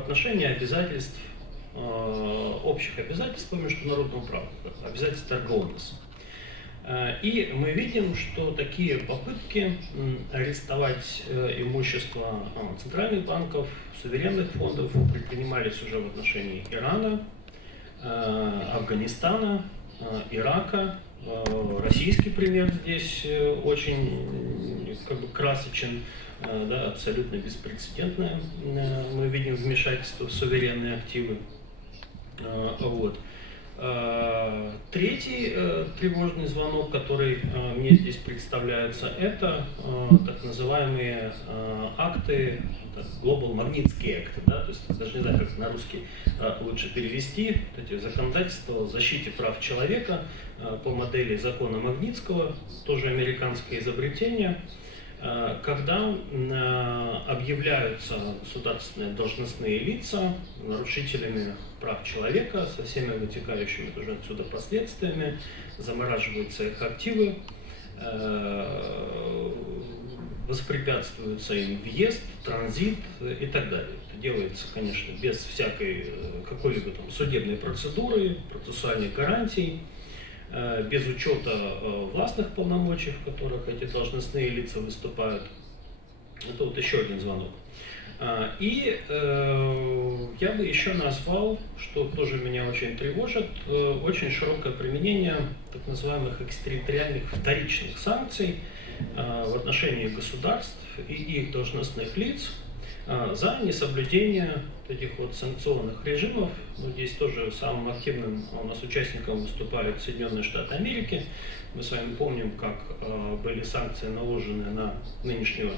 отношении обязательств, общих обязательств по международному праву, обязательств торговли. И мы видим, что такие попытки арестовать имущество центральных банков, суверенных фондов предпринимались уже в отношении Ирана, Афганистана, Ирака. Российский пример здесь очень красочен, да, абсолютно беспрецедентное. Мы видим вмешательство в суверенные активы. Вот. Третий тревожный звонок, который мне здесь представляется, это так называемые акты, Global Magnitsky Act, да, то есть даже не знаю, как на русский лучше перевести, эти законодательства о защите прав человека по модели закона Магнитского, тоже американское изобретение, когда объявляются государственные должностные лица нарушителями прав человека со всеми вытекающими тоже отсюда последствиями, замораживаются их активы, воспрепятствуется им въезд, транзит и так далее. Это делается, конечно, без всякой какой-либо там судебной процедуры, процессуальных гарантий, без учета властных полномочий, в которых эти должностные лица выступают. Это вот еще один звонок. И я бы еще назвал, что тоже меня очень тревожит, очень широкое применение так называемых экстерриториальных вторичных санкций в отношении государств и их должностных лиц за несоблюдение этих вот санкционных режимов. Ну, здесь тоже самым активным у нас участником выступают Соединенные Штаты Америки. Мы с вами помним, как были санкции наложены на нынешнего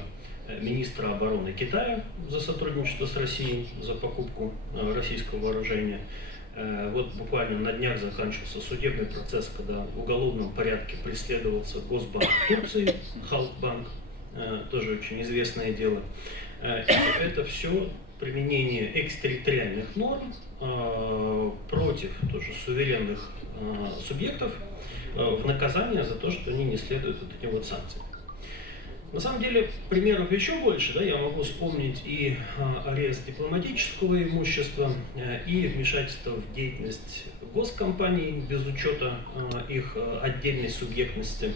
министра обороны Китая за сотрудничество с Россией, за покупку российского вооружения. Вот буквально на днях заканчивался судебный процесс, когда в уголовном порядке преследовался Госбанк Турции, Халкбанк, тоже очень известное дело. И это все применение экстерриториальных норм против тоже суверенных субъектов в наказание за то, что они не следуют вот этим вот санкциям. На самом деле примеров еще больше, да, я могу вспомнить и арест дипломатического имущества, и вмешательство в деятельность госкомпаний без учета их отдельной субъектности.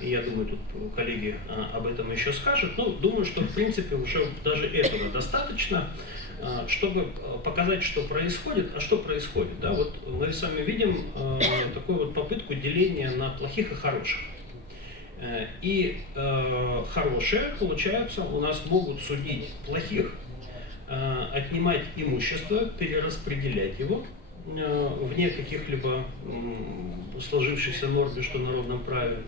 И я думаю, тут коллеги об этом еще скажут. Но думаю, что в принципе уже даже этого достаточно, чтобы показать, что происходит. А что происходит? Да? Вот мы с вами видим такую вот попытку деления на плохих и хороших. И хорошие, получается, у нас могут судить плохих, отнимать имущество, перераспределять его вне каких-либо сложившихся норм в международном праве.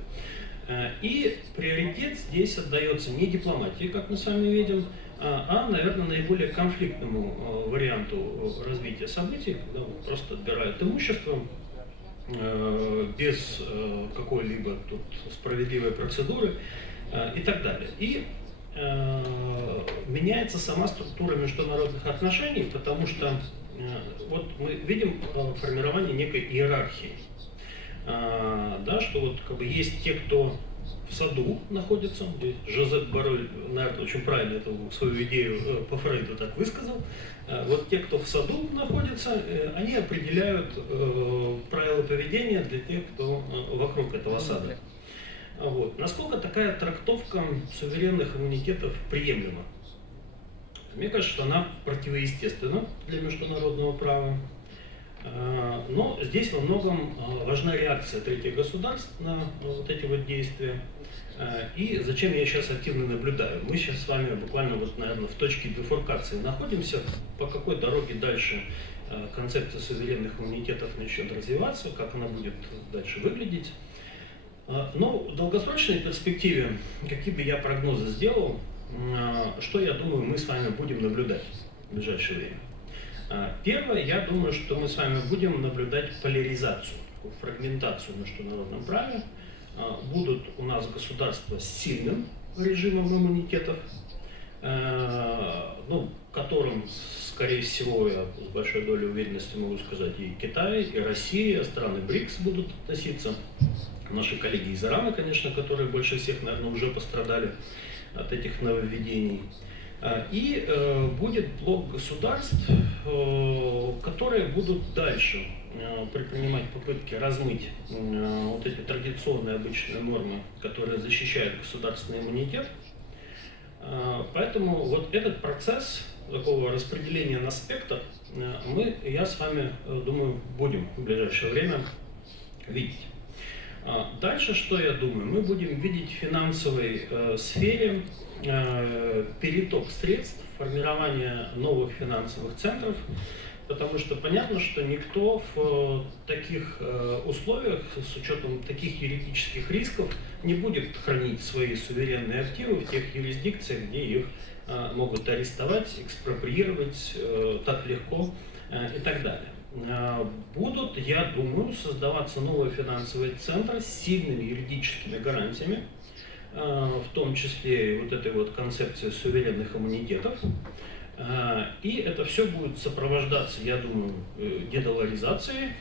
И приоритет здесь отдается не дипломатии, как мы с вами видим, а, наверное, наиболее конфликтному варианту развития событий, когда просто отбирают имущество без какой-либо тут справедливой процедуры и так далее. И меняется сама структура международных отношений, потому что вот мы видим формирование некой иерархии, да, что вот как бы есть те, кто в саду находится. Жозеп Бароль, наверное, очень правильно эту свою идею по Фрейду так высказал. Вот те, кто в саду находится, они определяют правила поведения для тех, кто вокруг этого сада. Вот. Насколько такая трактовка суверенных иммунитетов приемлема? Мне кажется, что она противоестественна для международного права. Но здесь во многом важна реакция третьих государств на вот эти вот действия. И зачем я сейчас активно наблюдаю? Мы сейчас с вами буквально, вот, наверное, в точке бифуркации находимся, по какой дороге дальше концепция суверенных иммунитетов начнет развиваться, как она будет дальше выглядеть. Но в долгосрочной перспективе, какие бы я прогнозы сделал, что, я думаю, мы с вами будем наблюдать в ближайшее время. Первое, я думаю, что мы с вами будем наблюдать поляризацию, фрагментацию в международном праве. Будут у нас государства с сильным режимом иммунитетов, ну, которым, скорее всего, я с большой долей уверенности могу сказать, и Китай, и Россия, страны БРИКС будут относиться. Наши коллеги из Ирана, конечно, которые больше всех, наверное, уже пострадали от этих нововведений. И будет блок государств, которые будут дальше предпринимать попытки размыть вот эти традиционные обычные нормы, которые защищают государственный иммунитет. Поэтому вот этот процесс такого распределения на спектр я с вами, думаю, будем в ближайшее время видеть. Дальше, что я думаю, мы будем видеть в финансовой сфере переток средств, формирование новых финансовых центров, потому что понятно, что никто в таких условиях, с учетом таких юридических рисков, не будет хранить свои суверенные активы в тех юрисдикциях, где их могут арестовать, экспроприировать так легко и так далее. Будут, я думаю, создаваться новые финансовые центры с сильными юридическими гарантиями, в том числе вот этой вот концепции суверенных иммунитетов. И это все будет сопровождаться, я думаю, дедоларизацией,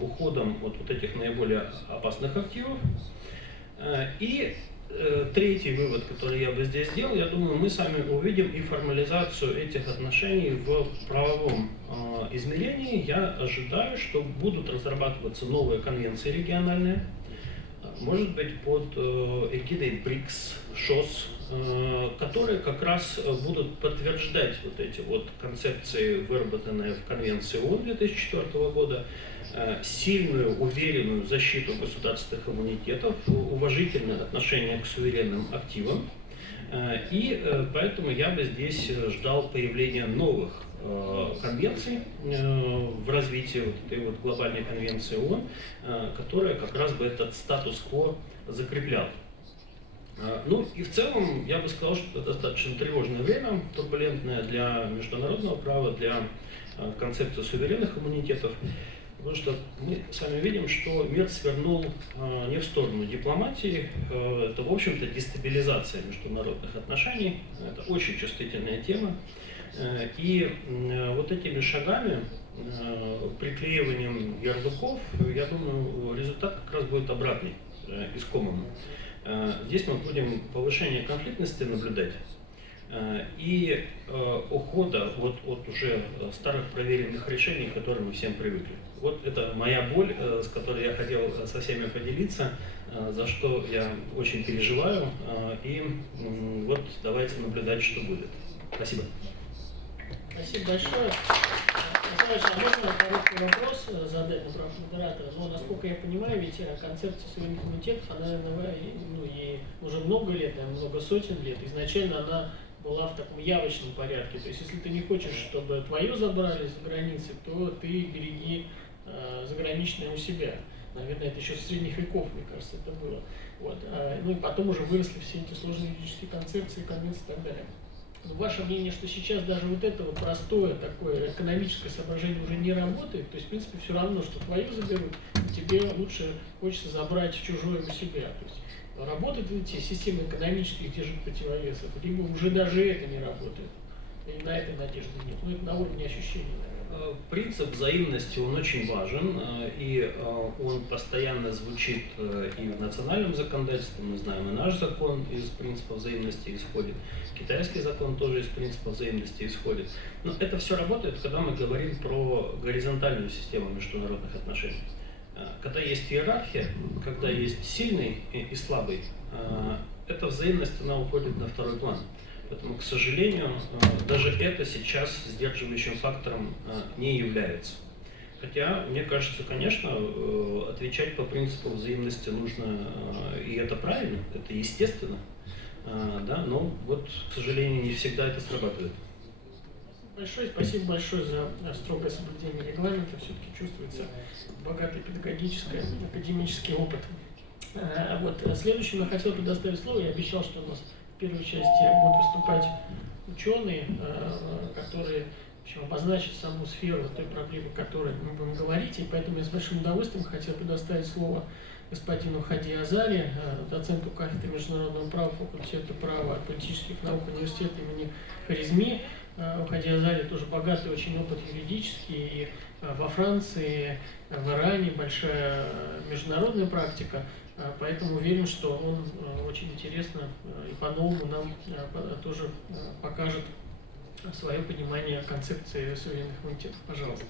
уходом от вот этих наиболее опасных активов. И третий вывод, который я бы здесь сделал, я думаю, мы сами увидим и формализацию этих отношений в правовом измерении. Я ожидаю, что будут разрабатываться новые конвенции региональные, может быть, под эгидой БРИКС, ШОС, которые как раз будут подтверждать вот эти вот концепции, выработанные в Конвенции ООН 2004 года, сильную, уверенную защиту государственных иммунитетов, уважительное отношение к суверенным активам. И поэтому я бы здесь ждал появления новых конвенций в развитии вот этой вот глобальной конвенции ООН, которая как раз бы этот статус-кво закрепляла. Ну и в целом я бы сказал, что это достаточно тревожное время, турбулентное для международного права, для концепции суверенных иммунитетов, потому что мы с вами видим, что мир свернул не в сторону дипломатии, это, в общем-то, дестабилизация международных отношений, это очень чувствительная тема, и вот этими шагами, приклеиванием ярлыков, я думаю, результат как раз будет обратный, искомому. Здесь мы будем повышение конфликтности наблюдать и ухода от уже старых проверенных решений, к которым мы всем привыкли. Вот это моя боль, с которой я хотел со всеми поделиться, за что я очень переживаю. И вот давайте наблюдать, что будет. Спасибо. Спасибо большое. А можно короткий вопрос задать на правах модератора? Но, насколько я понимаю, ведь концепция суверенных иммунитетов, она ей уже много лет, много сотен лет. Изначально она была в таком явочном порядке. То есть, если ты не хочешь, чтобы твое забрали за границей, то ты береги заграничное у себя. Наверное, это еще с средних веков, мне кажется, это было. Вот. Ну и потом уже выросли все эти сложные юридические концепции, конвенции и так далее. Ваше мнение, что сейчас даже вот это вот простое такое экономическое соображение уже не работает, то есть, в принципе, все равно, что твое заберут, тебе лучше хочется забрать чужое у себя. То есть, работают эти системы экономических держит противовесов, либо уже даже это не работает, и на этой надежды нет. Ну, это на уровне ощущений, наверное. Принцип взаимности, он очень важен, и он постоянно звучит и в национальном законодательстве, мы знаем, и наш закон из принципа взаимности исходит, китайский закон тоже из принципа взаимности исходит. Но это все работает, когда мы говорим про горизонтальную систему международных отношений. Когда есть иерархия, когда есть сильный и слабый, эта взаимность, она уходит на второй план. Поэтому, к сожалению, даже это сейчас сдерживающим фактором не является. Хотя, мне кажется, конечно, отвечать по принципу взаимности нужно, и это правильно, это естественно, да, но вот, к сожалению, не всегда это срабатывает. Спасибо большое за строгое соблюдение регламента. Все-таки чувствуется богатый педагогический, академический опыт. Вот, следующим я хотел предоставить слово. Я обещал, что у нас в первой части будут выступать ученые, которые, в общем, обозначат саму сферу той проблемы, о которой мы будем говорить. И поэтому я с большим удовольствием хотел предоставить слово господину Хади Азари, доценту кафедры международного права факультета права и политических наук университета имени Хорезми. У Хади Азари тоже богатый очень опыт юридический, и во Франции, в Иране большая международная практика. Поэтому уверен, что он очень интересно и по-новому нам тоже покажет свое понимание концепции суверенных иммунитетов. Пожалуйста.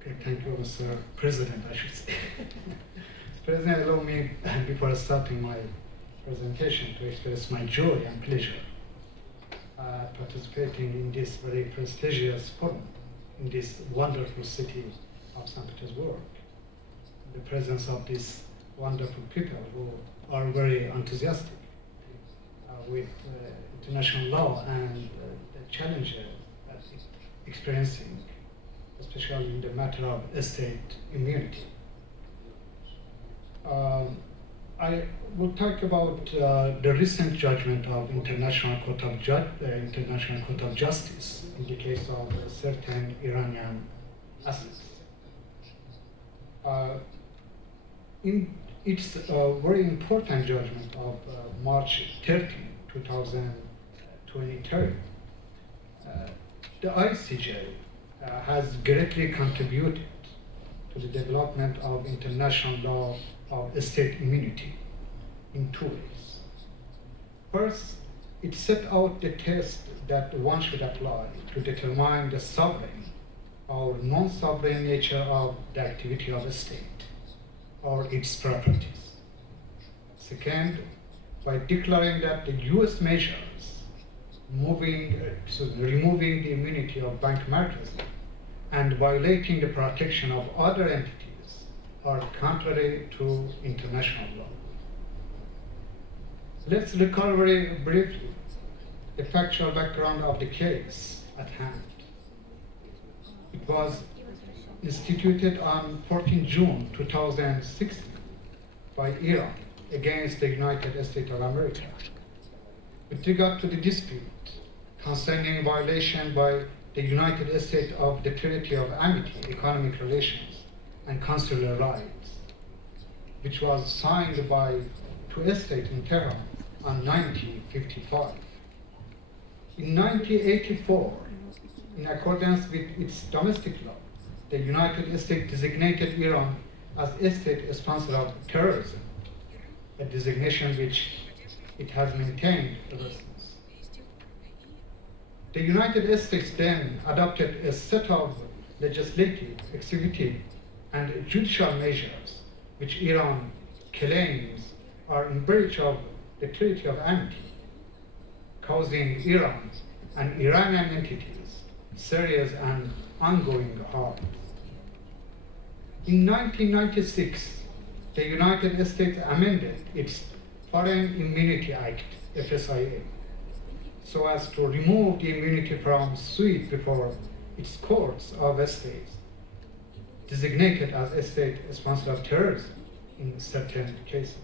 Okay, thank you, Mr. President, I should say. President, allow me, before starting my presentation, to express my joy and pleasure participating in this very prestigious forum in this wonderful city of St. Petersburg. In the presence of these wonderful people who are very enthusiastic with international law and the challenges that it's experiencing, especially in the matter of state immunity. I will talk about the recent judgment of International Court of Justice in the case of certain Iranian assets. In its very important judgment of March 13, 2023, the ICJ has greatly contributed to the development of international law of state immunity in two ways. First, it set out the test that one should apply to determine the sovereign or non-sovereign nature of the activity of a state or its properties. Second, by declaring that the US measures removing the immunity of bank mergers and violating the protection of other entities are contrary to international law. Let's recall very briefly the factual background of the case at hand. It was instituted on 14 June 2016 by Iran against the United States of America with regard to the dispute concerning violation by the United States of the Treaty of Amity, Economic Relations, and Consular Rights, which was signed by two states in Tehran on 1955. In 1984, in accordance with its domestic law, the United States designated Iran as a state sponsor of terrorism, a designation which it has maintained ever since. The United States then adopted a set of legislative, executive, and judicial measures which Iran claims are in breach of the Treaty of Amity, causing Iran and Iranian entities serious and ongoing harm. In 1996, the United States amended its Foreign Immunity Act, FSIA, so as to remove the immunity from suit before its courts of states designated as a state sponsor of terrorism in certain cases.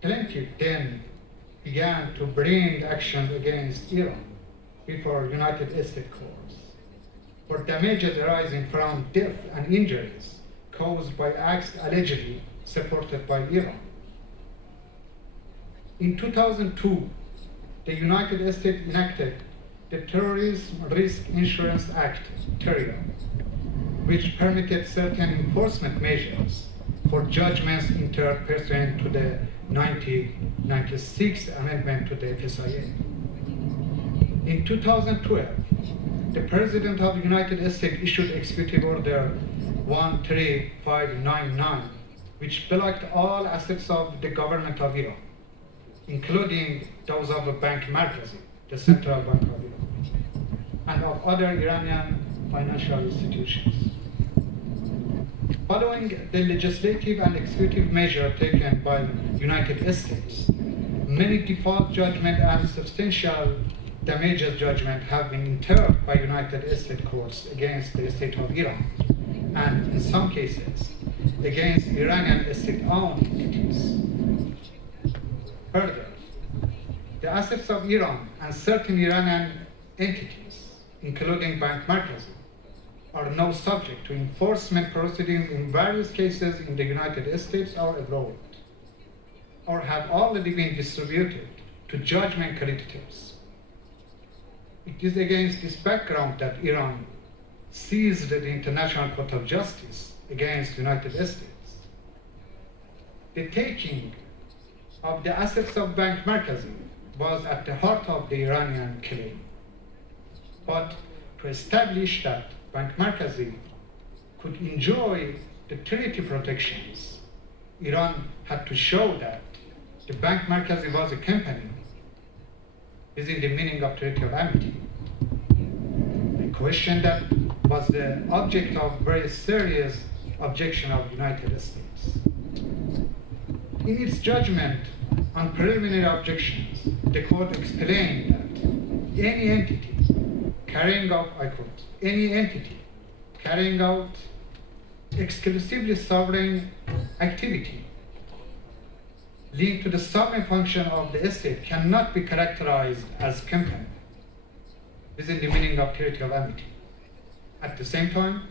Plaintiff then began to bring actions against Iran before United States courts for damages arising from death and injuries caused by acts allegedly supported by Iran. In 2002, the United States enacted the Terrorism Risk Insurance Act, TERIA, which permitted certain enforcement measures for judgments entered pursuant to the 1996 amendment to the FSIA. In 2012, the President of the United States issued Executive Order 13599, which blocked all assets of the government of Iran, including those of the Bank Markazi, the central bank of Iran, and of other Iranian financial institutions. Following the legislative and executive measure taken by the United States, many default judgment and substantial damages judgment have been entered by United States courts against the state of Iran, and in some cases, against Iranian state-owned entities. Further, the assets of Iran and certain Iranian entities, including Bank Markazi, are now subject to enforcement proceedings in various cases in the United States or abroad, or have already been distributed to judgment creditors. It is against this background that Iran seized the International Court of Justice against the United States. The taking of the assets of Bank Markazi was at the heart of the Iranian claim. But to establish that Bank Markazi could enjoy the treaty protections, Iran had to show that the Bank Markazi was a company within the meaning of Treaty of Amity. A question that was the object of very serious objection of the United States. In its judgment on preliminary objections, the court explained that any entity carrying out, I quote, any entity carrying out exclusively sovereign activity linked to the sovereign function of the state cannot be characterized as company within the meaning of Treaty of Amity. At the same time,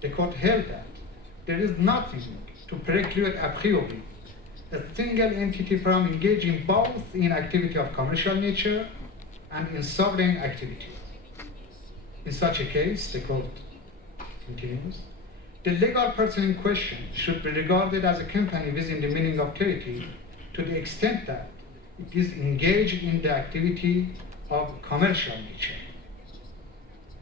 the court held that there is nothing to preclude a priori a single entity from engaging both in activity of commercial nature and in sovereign activity. In such a case, the court continues, the legal person in question should be regarded as a company within the meaning of treaty to the extent that it is engaged in the activity of commercial nature.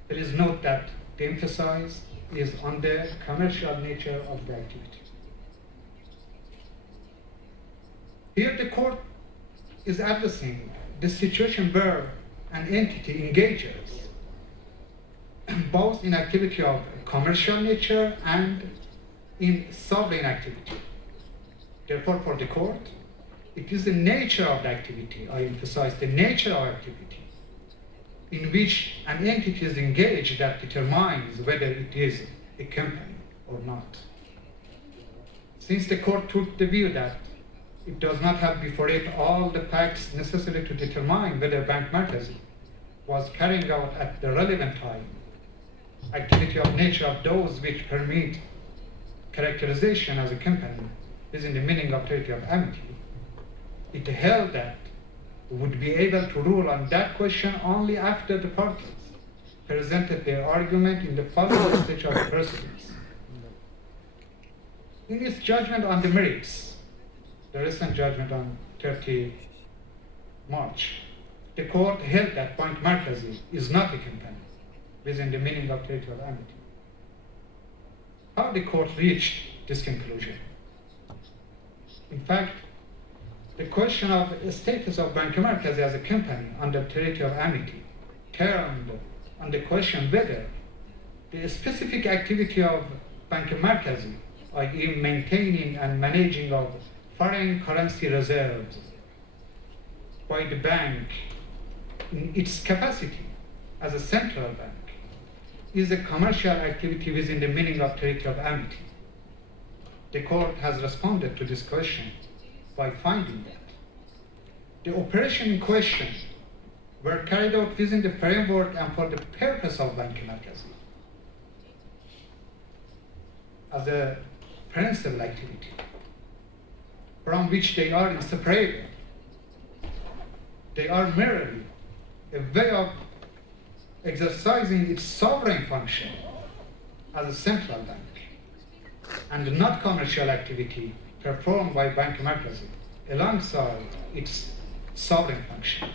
Please note that the emphasis is on the commercial nature of the activity. Here the court is addressing the situation where an entity engages both in activity of commercial nature and in sovereign activity. Therefore, for the court, it is the nature of the activity, I emphasize the nature of activity, in which an entity is engaged that determines whether it is a company or not. Since the court took the view that it does not have before it all the facts necessary to determine whether Bank Markazi was carrying out at the relevant time activity of nature of those which permit characterization as a company within the meaning of Treaty of Amity, it held that it would be able to rule on that question only after the parties presented their argument in the following stage of the proceedings. In its judgment on the merits, the recent judgment on 30 March, the court held that Bank Markazi is not a company within the meaning of Treaty of Amity. How the court reached this conclusion? In fact, the question of the status of Bank Markazi as a company under Treaty of Amity turned on the question whether the specific activity of Bank Markazi, i.e. maintaining and managing of foreign currency reserves by the bank in its capacity as a central bank, is a commercial activity within the meaning of Treaty of Amity. The court has responded to this question by finding that the operation in question were carried out within the framework and for the purpose of Bank Markazi as a principal activity from which they are inseparable. They are merely a way of exercising its sovereign function as a central bank and not commercial activity performed by Bank Markazi alongside its sovereign functions.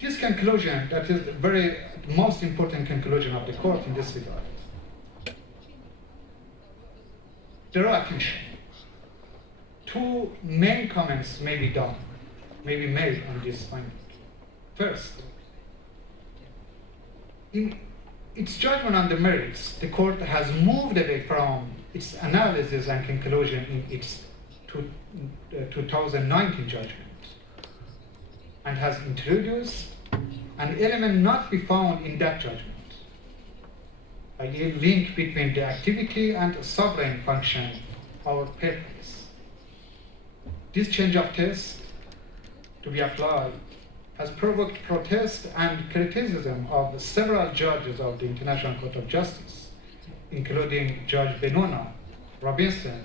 This conclusion, that is the most important conclusion of the court in this regard, draw attention. Two main comments may be made on this finding. First, in its judgment on the merits, the court has moved away from its analysis and conclusion in its 2019 judgment and has introduced an element not be found in that judgment, a link between the activity and sovereign function or purpose. This change of test to be applied has provoked protest and criticism of several judges of the International Court of Justice, including Judge Benona, Robinson,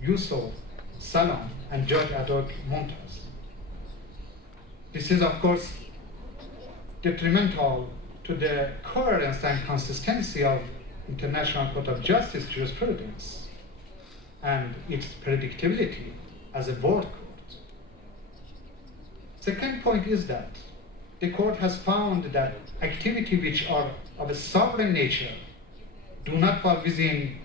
Yusuf, Salam, and Judge Adok Montaz. This is, of course, detrimental to the coherence and consistency of International Court of Justice jurisprudence and its predictability as a board court. Second point is that the court has found that activities which are of a sovereign nature do not fall within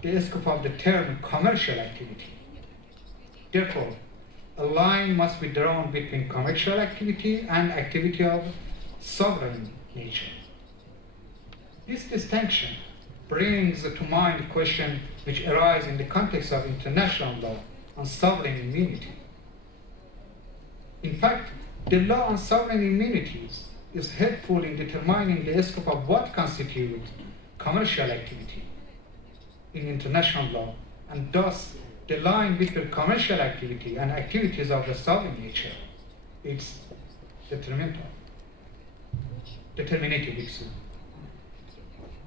the scope of the term commercial activity. Therefore, a line must be drawn between commercial activity and activity of sovereign nature. This distinction brings to mind questions which arise in the context of international law on sovereign immunity. In fact, the law on sovereign immunities is helpful in determining the scope of what constitutes commercial activity in international law, and thus the line between commercial activity and activities of the sovereign nature is determinative.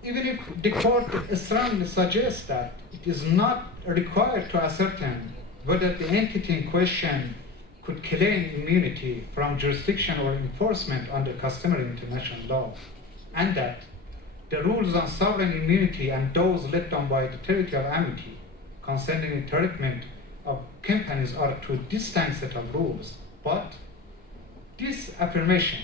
Even if the court strongly suggests that it is not required to ascertain whether the entity in question could claim immunity from jurisdiction or enforcement under customary international law, and that the rules on sovereign immunity and those laid down by the Treaty of Amity concerning the treatment of companies are two distinct set of rules. But this affirmation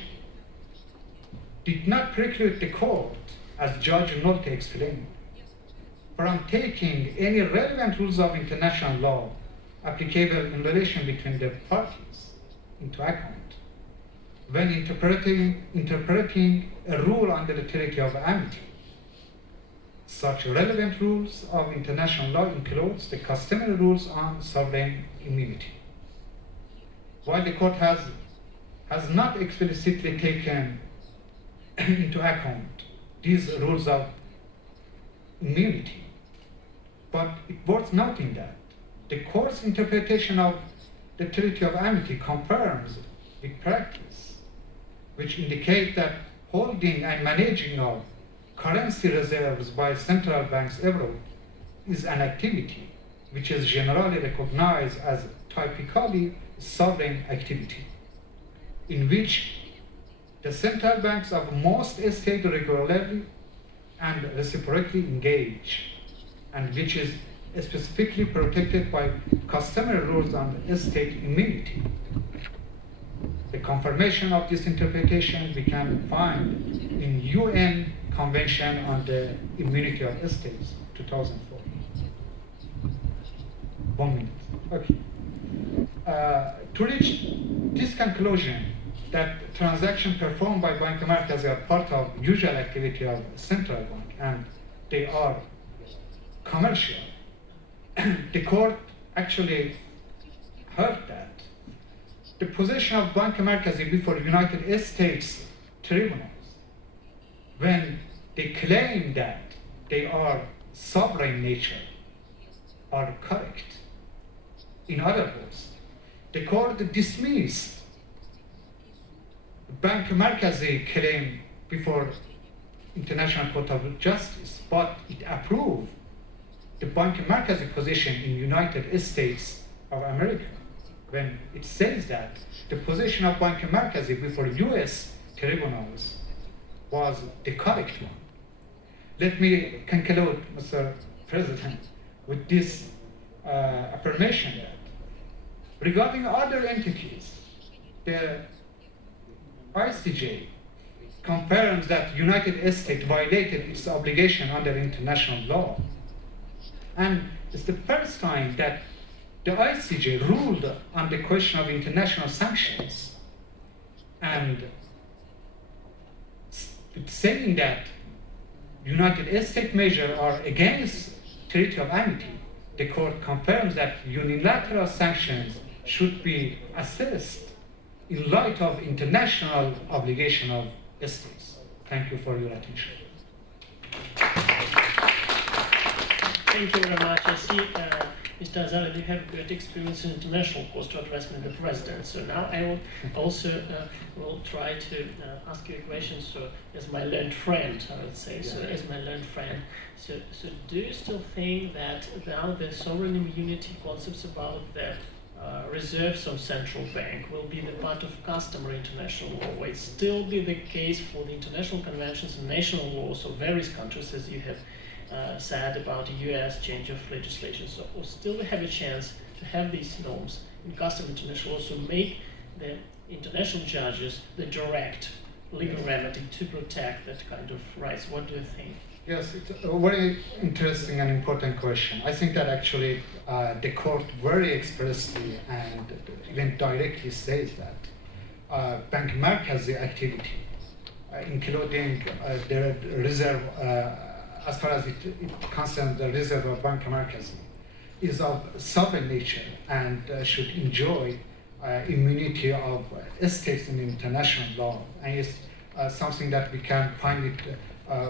did not preclude the court, as Judge Nolte explained, from taking any relevant rules of international law applicable in relation between the parties into account when interpreting a rule under the Treaty of Amity. Such relevant rules of international law includes the customary rules on sovereign immunity. While the court has not explicitly taken into account these rules of immunity, but it worth noting that the court's interpretation of the Treaty of Amity confirms with practice, which indicate that holding and managing of currency reserves by central banks abroad is an activity which is generally recognized as typically sovereign activity, in which the central banks of most states regularly and reciprocally engage, and which is specifically protected by customary rules on state immunity. The confirmation of this interpretation we can find in UN Convention on the Immunity of States, 2004. 1 minute. Okay. To reach this conclusion, that transactions performed by Bank Markazi are part of usual activity of central bank and they are commercial, the court actually heard that the position of Bank Markazi before United States tribunals when they claim that they are sovereign nature are correct. In other words, the court dismissed Bank Markazi claim before International Court of Justice, but it approved the Bank Markazi position in United States of America when it says that the position of Bank Markazi before US tribunals was the correct one. Let me conclude, Mr. President, with this affirmation that regarding other entities, the ICJ confirms that United States violated its obligation under international law. And it's the first time that the ICJ ruled on the question of international sanctions. And saying that United States measures are against Treaty of Amity, the court confirms that unilateral sanctions should be assessed in light of international obligation of states. Thank you for your attention. Thank you very much. I see, Mr. Azari, you have great experience in international courts to address me the president. So now I will also will try to ask you a question. So as my learned friend, I would say. So as my learned friend. So do you still think that now the sovereign immunity concepts about the reserves of central bank will be the part of customary international law. Will it still be the case for the international conventions and national laws of various countries, as you have said about the US change of legislation? So we'll still have a chance to have these norms in customary international law, so make the international judges the direct legal remedy to protect that kind of rights. What do you think? Yes, it's a very interesting and important question. I think that actually the court very expressly and even directly says that bank markazi activity, including the reserve, as far as it concerns the reserve of bank markazi, is of sovereign nature and should enjoy immunity of states in international law, and it's something that we can find it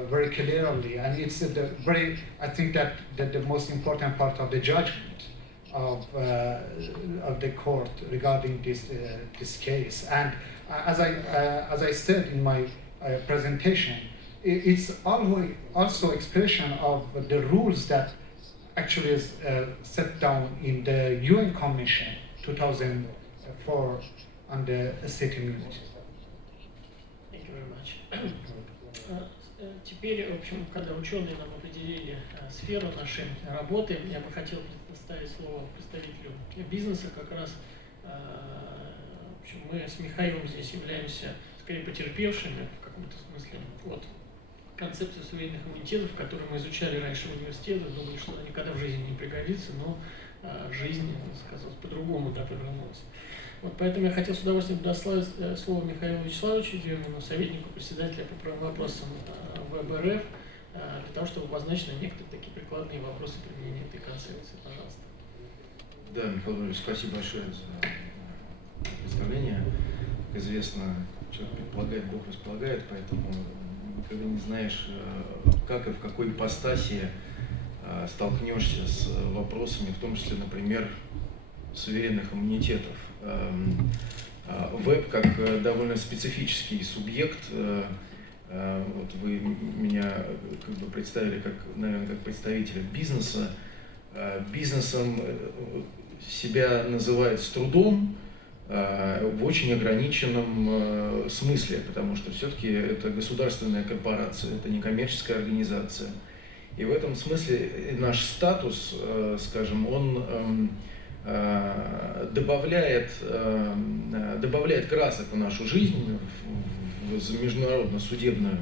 very clearly, and it's the very. I think that the most important part of the judgment of the court regarding this case. And as I said in my presentation, it's always also expression of the rules that actually is set down in the UN Convention 2004 on the state immunity. Thank you very much. Теперь, в общем, когда ученые нам определили сферу нашей работы, я бы хотел предоставить слово представителю бизнеса. Как раз в общем, мы с Михаилом здесь являемся скорее потерпевшими в каком-то смысле от концепции суверенных иммунитетов, которую мы изучали раньше в университете, думали, что она никогда в жизни не пригодится, но жизнь, сказалось, по-другому повернулась. Вот поэтому я хотел с удовольствием предоставить слово Михаилу Вячеславовичу Демину, советнику председателя по правовым вопросам ВЭБ.РФ, для того, чтобы обозначить некоторые такие прикладные вопросы применения этой концепции. Пожалуйста. Да, Михаил Гальперин, спасибо большое за представление. Как известно, человек предполагает, Бог располагает, поэтому никогда не знаешь, как и в какой ипостаси столкнешься с вопросами, в том числе, например, суверенных иммунитетов. ВЭБ как довольно специфический субъект. Вот вы меня как бы представили как, наверное, как представителя бизнеса. Бизнесом себя называет с трудом, в очень ограниченном смысле, потому что все-таки это государственная корпорация, это некоммерческая организация. И в этом смысле наш статус, скажем, он добавляет красок в нашу жизнь, в международно-судебную,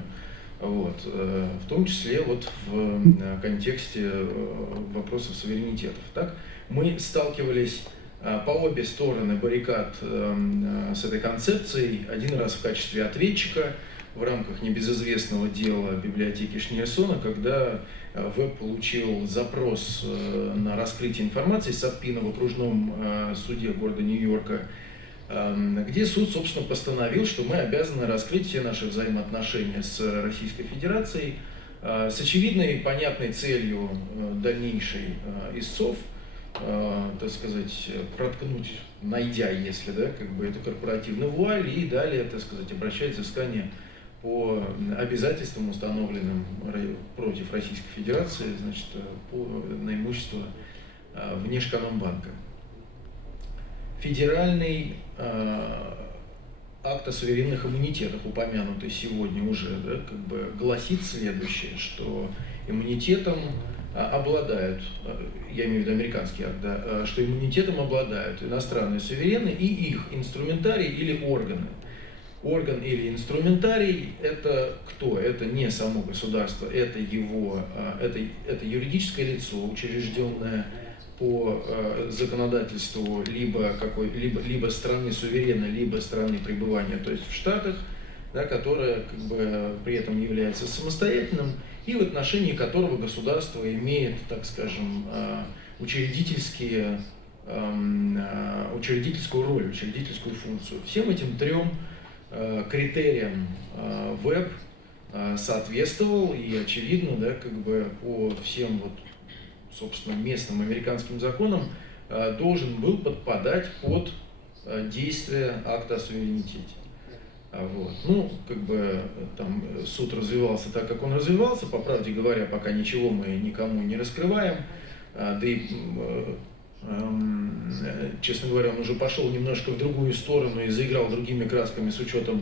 вот, в том числе вот в контексте вопросов суверенитетов. Так, мы сталкивались по обе стороны баррикад с этой концепцией, один раз в качестве ответчика в рамках небезызвестного дела библиотеки Шнейрсона, когда ВЭБ получил запрос на раскрытие информации с Саппино в окружном суде города Нью-Йорка, где суд, собственно, постановил, что мы обязаны раскрыть все наши взаимоотношения с Российской Федерацией с очевидной и понятной целью дальнейшей истцов, так сказать, проткнуть, найдя, если, да, как бы это корпоративный вуаль, и далее, так сказать, обращать взыскание по обязательствам, установленным против Российской Федерации, значит, на имущество Внешэкономбанка. Федеральный акт о суверенных иммунитетах, упомянутый сегодня уже, да, как бы гласит следующее, что иммунитетом обладают, я имею в виду американский акт, да, что иммунитетом обладают иностранные суверены и их инструментарий или органы. Орган или инструментарий – это кто? Это не само государство, это его, это юридическое лицо, учрежденное по законодательству либо страны суверена, либо страны пребывания, то есть в Штатах, да, которое как бы при этом является самостоятельным и в отношении которого государство имеет, так скажем, учредительскую роль, учредительскую функцию. Всем этим трем критериям ВЭБ соответствовал, и очевидно, да, как бы по всем вот, собственно, местным американским законам должен был подпадать под действие акта о суверенитете. Вот. Ну, как бы там суд развивался так, как он развивался, по правде говоря, пока ничего мы никому не раскрываем, да и честно говоря, он уже пошел немножко в другую сторону и заиграл другими красками с учетом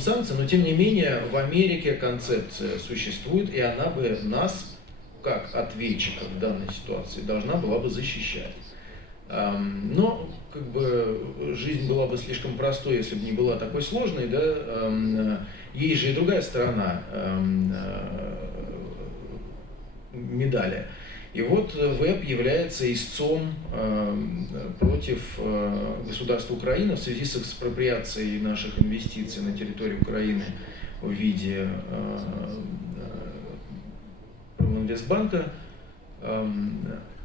санкций, но тем не менее в Америке концепция существует, и она бы нас, как ответчиков в данной ситуации, должна была бы защищать. Но как бы жизнь была бы слишком простой, если бы не была такой сложной, да? Есть же и другая сторона медали. И вот ВЭБ является истцом против государства Украины в связи с экспроприацией наших инвестиций на территории Украины в виде Инвестбанка.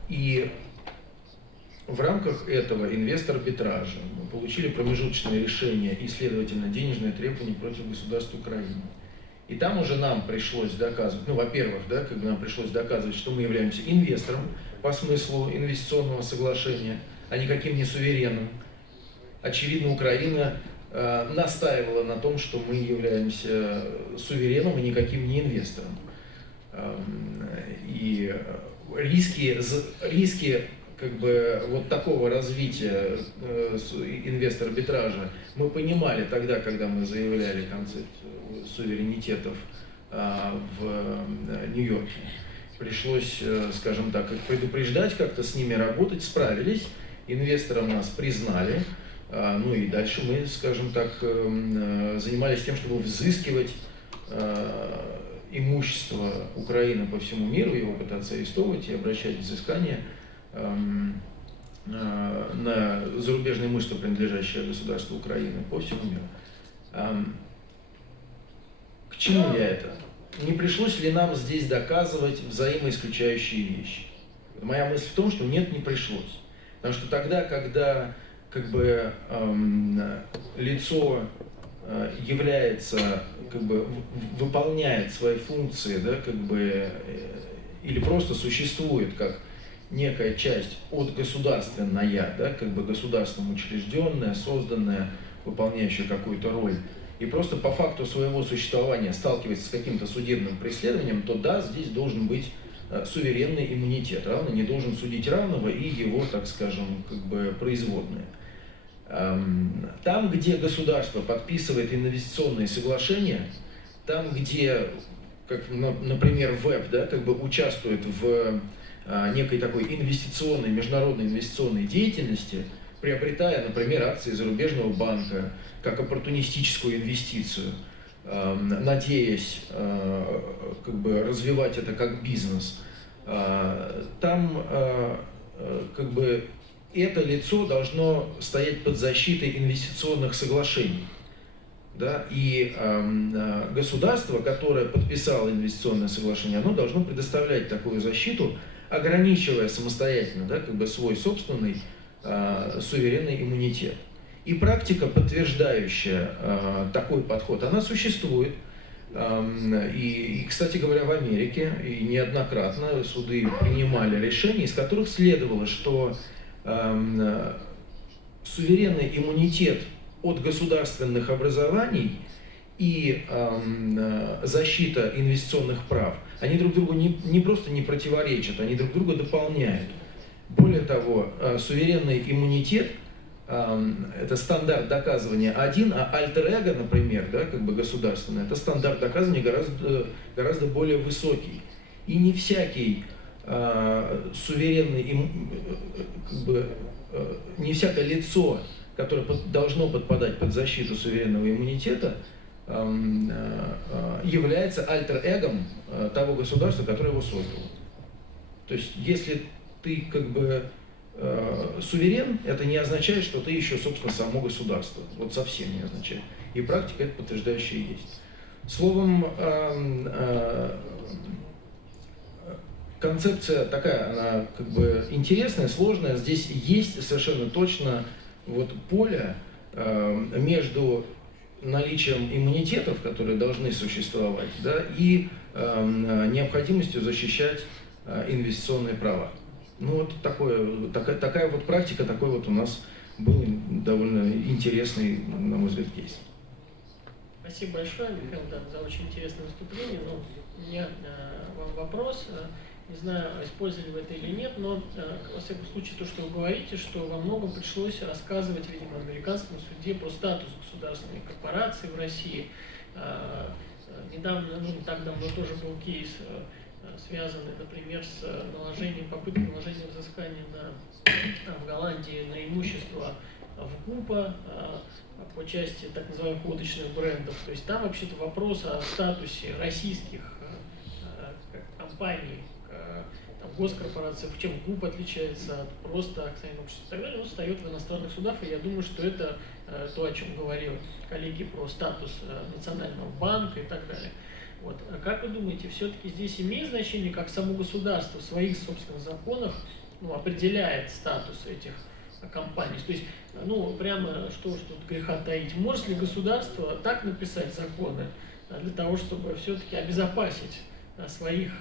И в рамках этого инвестор-арбитража мы получили промежуточное решение и, следовательно, денежное требование против государства Украины. И там уже нам пришлось доказывать, ну, во-первых, да, как бы нам пришлось доказывать, что мы являемся инвестором по смыслу инвестиционного соглашения, а никаким не суверенным. Очевидно, Украина настаивала на том, что мы являемся сувереном и никаким не инвестором. И риски как бы вот такого развития инвестор-арбитража мы понимали тогда, когда мы заявляли концепцию суверенитетов в Нью-Йорке. Пришлось, скажем так, их предупреждать, как-то с ними работать, справились, инвесторам нас признали, ну и дальше мы, скажем так, занимались тем, чтобы взыскивать имущество Украины по всему миру, его пытаться арестовывать и обращать взыскание на зарубежное имущество, принадлежащее государству Украины, по всему миру. К чему я это? Не пришлось ли нам здесь доказывать взаимоисключающие вещи? Моя мысль в том, что нет, не пришлось. Потому что тогда, когда как бы, лицо является, как бы, выполняет свои функции, да, как бы, или просто существует как некая часть от государственная, да, как бы государством учрежденная, созданная, выполняющая какую-то роль, и просто по факту своего существования сталкивается с каким-то судебным преследованием, то да, здесь должен быть суверенный иммунитет. Равный не должен судить равного и его, так скажем, как бы производные. Там, где государство подписывает инвестиционные соглашения, там, где, как, например, ВЭБ, да, как бы участвует в некой такой инвестиционной, международной инвестиционной деятельности, приобретая, например, акции зарубежного банка, как оппортунистическую инвестицию, надеясь как бы развивать это как бизнес, там как бы это лицо должно стоять под защитой инвестиционных соглашений. Да? И государство, которое подписало инвестиционное соглашение, оно должно предоставлять такую защиту, ограничивая самостоятельно, да, как бы свой собственный суверенный иммунитет. И практика, подтверждающая такой подход, она существует. И, кстати говоря, в Америке и неоднократно суды принимали решения, из которых следовало, что суверенный иммунитет от государственных образований и защита инвестиционных прав, они друг другу не просто не противоречат, они друг друга дополняют. Более того, суверенный иммунитет это стандарт доказывания один, а альтер-эго, например, да, как бы государственный, это стандарт доказывания гораздо более высокий. И не всякий суверенный, как бы, не всякое лицо, которое должно подпадать под защиту суверенного иммунитета, является альтер-эгом того государства, которое его создало. То есть, если ты как бы суверен, это не означает, что ты еще, собственно, само государство. Вот совсем не означает. И практика это подтверждающая есть. Словом, концепция такая, она как бы интересная, сложная. Здесь есть совершенно точно вот поле между наличием иммунитетов, которые должны существовать, да, и необходимостью защищать инвестиционные права. Ну вот такая вот практика, такой вот у нас был довольно интересный, на мой взгляд, кейс. Спасибо большое, Михаил, за очень интересное выступление. Ну, у меня вопрос. Не знаю, использовали вы это или нет, но, во всяком случае, то, что вы говорите, что во многом пришлось рассказывать, видимо, американскому суде про статус государственной корпорации в России. Недавно, не так давно тоже был кейс, связанный, например, с попыткой наложения взыскания в Голландии на имущество в ГУПа по части так называемых лодочных брендов. То есть там вообще-то вопрос о статусе российских компаний, госкорпораций, чем ГУП отличается от просто акционерного общества и так далее, он встает в иностранных судах, и я думаю, что это то, о чем говорили коллеги про статус национального банка и так далее. Вот. А как вы думаете, все-таки здесь имеет значение, как само государство в своих собственных законах определяет статус этих компаний? То есть, прямо что тут греха таить, может ли государство так написать законы для того, чтобы все-таки обезопасить своих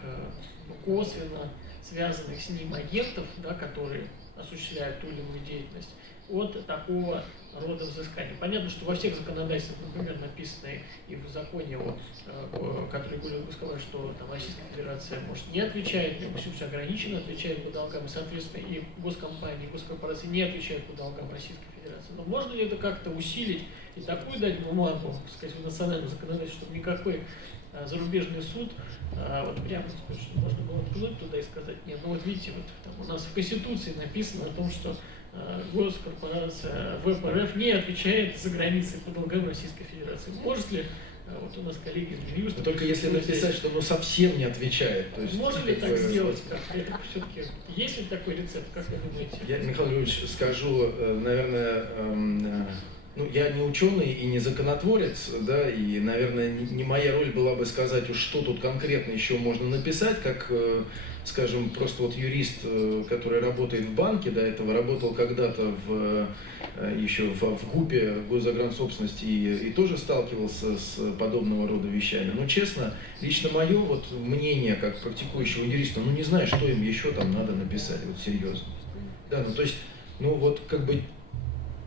косвенно связанных с ним агентов, которые осуществляют ту или иную деятельность, от такого рода взыскания? Понятно, что во всех законодательствах, например, написано и в законе, который регулирует госкомпании, что Российская Федерация может не отвечает, все ограниченно отвечает по долгам, и, соответственно, и госкомпании, госкорпорации не отвечают по долгам Российской Федерации. Но можно ли это как-то усилить и такую дать бумагу, так сказать, в национальном законодательстве, чтобы никакой зарубежный суд, прямо можно было ткнуть туда и сказать: нет, видите, у нас в Конституции написано о том, что госкорпорация ВЭБ.РФ не отвечает за границей по долгам Российской Федерации. Может ли, у нас коллеги из Минюста... Только если написать, что совсем не отвечает. То есть, можно ли так сделать? Это все-таки есть ли такой рецепт, как вы думаете? Я, Михаил Юрьевич, скажу, наверное, я не ученый и не законотворец, и, наверное, не моя роль была бы сказать, что тут конкретно еще можно написать, как, скажем, просто юрист, который работает в банке, до этого работал когда-то еще в ГУПе, госзагрансобственности, и тоже сталкивался с подобного рода вещами. Но, честно, лично мое мнение, как практикующего юриста, не знаю, что им еще там надо написать, серьезно. Да, то есть,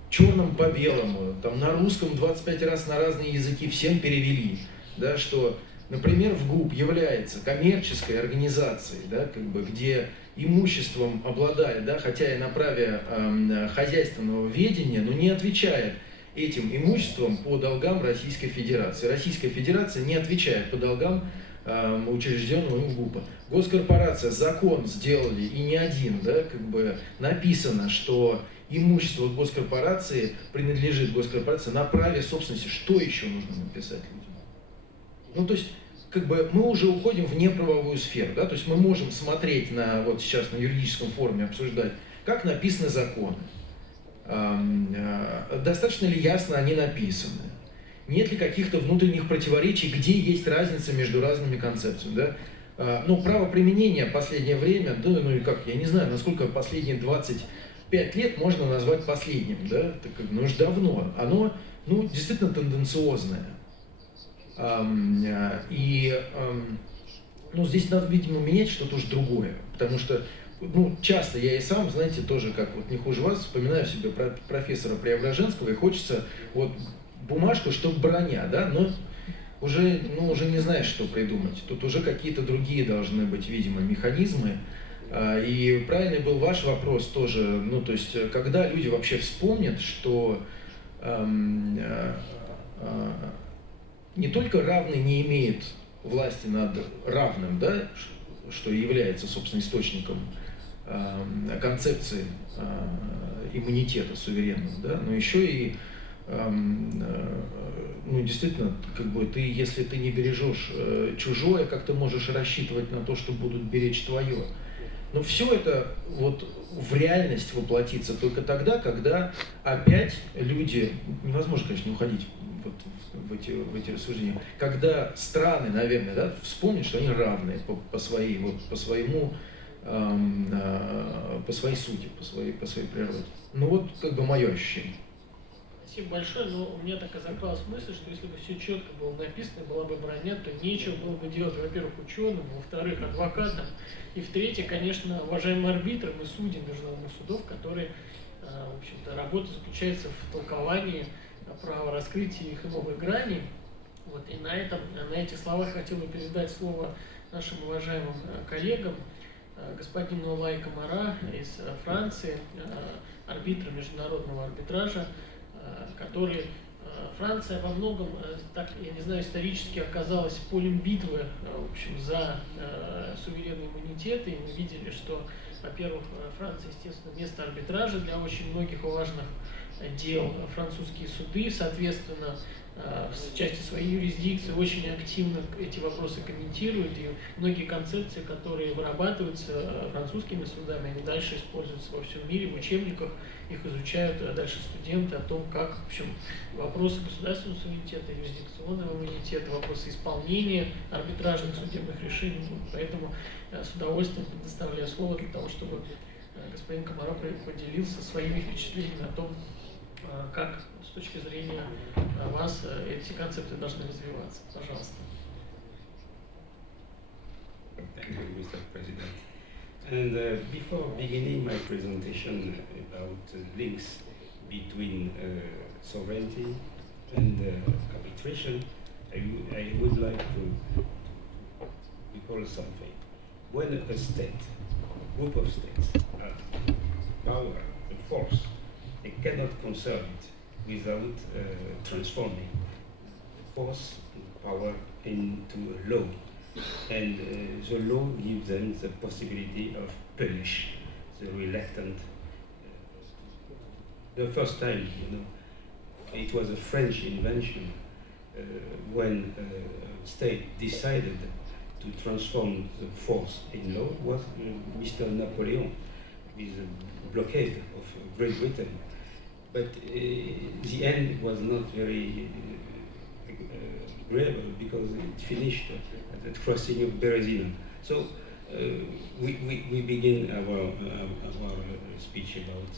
черным по белому, на русском 25 раз на разные языки всем перевели, что, например, в ГУП является коммерческой организацией, где имуществом обладает, хотя и на праве хозяйственного ведения, но не отвечает этим имуществом по долгам Российской Федерации. Российская Федерация не отвечает по долгам учрежденного им ГУПа. Госкорпорация, закон сделали, и не один, написано, что имущество госкорпорации принадлежит госкорпорации на праве собственности. Что еще нужно написать людям? То есть, мы уже уходим в неправовую сферу, то есть мы можем смотреть сейчас на юридическом форуме, обсуждать, как написаны законы, достаточно ли ясно они написаны, нет ли каких-то внутренних противоречий, где есть разница между разными концепциями, правоприменение в последнее время, я не знаю, насколько последние 25 лет можно назвать последним, уж давно, оно, действительно тенденциозное. Здесь надо, видимо, менять что-то уж другое, потому что, часто я и сам, знаете, тоже, как не хуже вас, вспоминаю себе про профессора Преображенского, и хочется бумажку, чтобы броня, но уже не знаешь, что придумать. Тут уже какие-то другие должны быть, видимо, механизмы. И правильный был ваш вопрос тоже, то есть, когда люди вообще вспомнят, что не только равный не имеет власти над равным, что является, собственно, источником концепции иммунитета суверенного, но еще и действительно, если ты не бережешь чужое, как ты можешь рассчитывать на то, что будут беречь твое? Но все это в реальность воплотится только тогда, когда опять люди, невозможно, конечно, не уходить в эти рассуждения, когда страны, наверное, вспомнят, что они равны по своей сути, по своей природе. Мое ощущение. Спасибо большое, но у меня так и закралась мысль, что если бы все четко было написано, была бы броня, то нечего было бы делать, во-первых, ученым, во-вторых, адвокатам, и в-третьих, конечно, уважаемым арбитрам и судьям международных судов, которые, в общем-то, работа заключается в толковании права, раскрытия их новых граней. И на этих словах хотел бы передать слово нашим уважаемым коллегам. господин Лай Камара из Франции, арбитр международного арбитража, который Франция во многом, так, я не знаю, исторически оказалась полем битвы, в общем, за суверенный иммунитет, и мы видели, что, во-первых, Франция, естественно, место арбитража для очень многих важных дел, французские суды, соответственно, в части своей юрисдикции очень активно эти вопросы комментируют, и многие концепции, которые вырабатываются французскими судами, они дальше используются во всем мире, в учебниках, их изучают дальше студенты о том, как, в общем, вопросы государственного суверенитета, юрисдикционного иммунитета, вопросы исполнения арбитражных судебных решений. Поэтому с удовольствием предоставляю слово для того, чтобы господин Камара поделился своими впечатлениями о том, как с точки зрения вас эти концепты должны развиваться. Пожалуйста. Thank you, Mr. President. And before beginning my presentation about links between sovereignty and arbitration, I would like to recall something. When a state, group of states, has power and force, they cannot conserve it without transforming force and power into a law. And the law gives them the possibility of punish the reluctant. The first time, it was a French invention when a state decided to transform the force in law was Mr. Napoleon with the blockade of Great Britain. But the end was not very agreeable because it finished at the crossing of Berezina. So we begin our speech about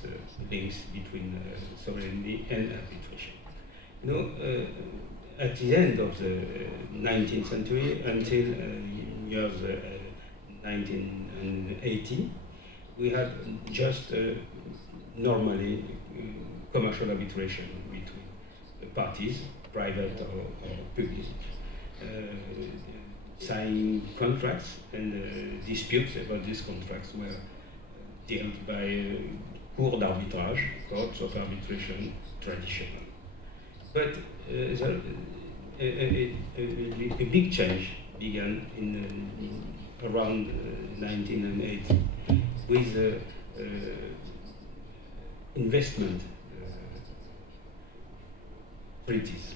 links between sovereignty and arbitration. At the end of the 19th century until years 1980, we had just normally commercial arbitration between parties, private or public, signing contracts, and disputes about these contracts were dealt by cours d'arbitrage, courts of arbitration, traditional. But a big change began in around 1980 with investment treaties.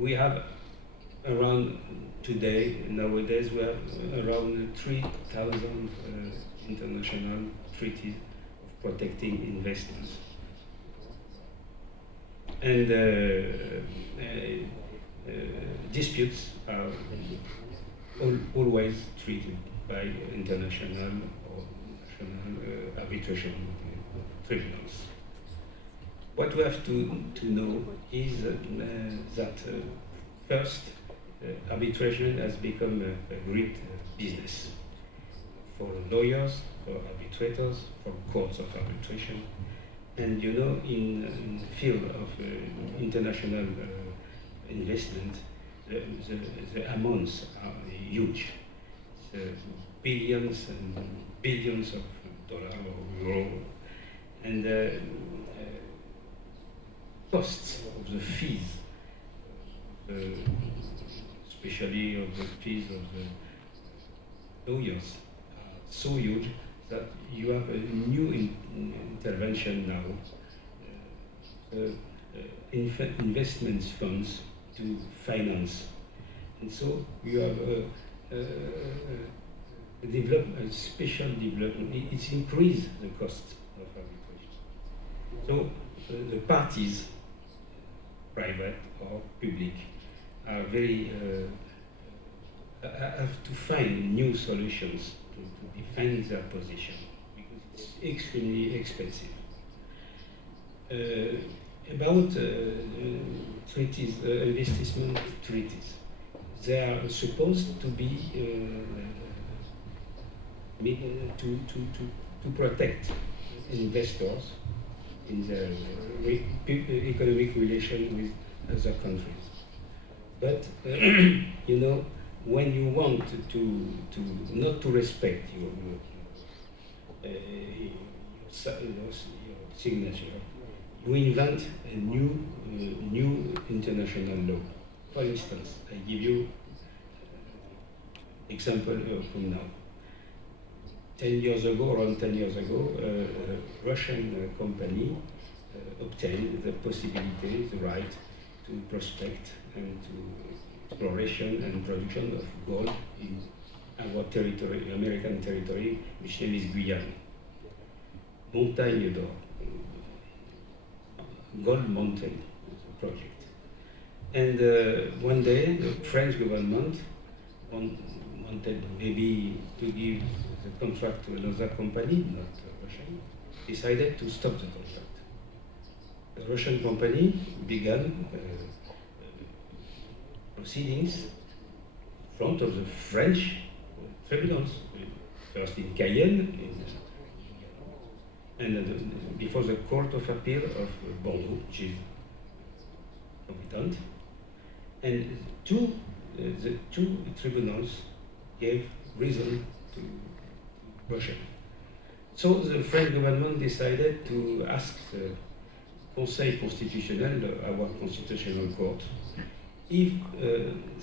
We have around nowadays we have around 3,000 international treaties of protecting investments. And disputes are always treated by international or national arbitration tribunals. What we have to know is that first, arbitration has become a great business for lawyers, for arbitrators, for courts of arbitration. And in the field of international investment, the amounts are huge. It's billions and billions of dollars or euro. And costs of the fees, especially of the fees of the lawyers, are so huge that you have a new intervention now, investment funds to finance. And so you have a special development. It's increased the cost of arbitration. So the parties, private or public, are very have to find new solutions to defend their position because it's extremely expensive. About treaties, investment treaties, they are supposed to be to protect investors in their economic relation with other countries. But when you want to not to respect your signature, you invent a new international law. For instance, I give you example from now. 10 years ago, around 10 years ago, a Russian company obtained the possibility, the right to prospect and to exploration and production of gold in our territory, American territory, which name is Guyana. Montagne d'Or, Gold Mountain project. And one day, the French government wanted maybe to give the contract to another company, not Russian, decided to stop the contract. The Russian company began proceedings in front of the French tribunals, first in Cayenne, and before the Court of Appeal of Bordeaux, which is competent. And the two tribunals gave reason to Russia. So the French government decided to ask the Conseil constitutionnel, our constitutional court, if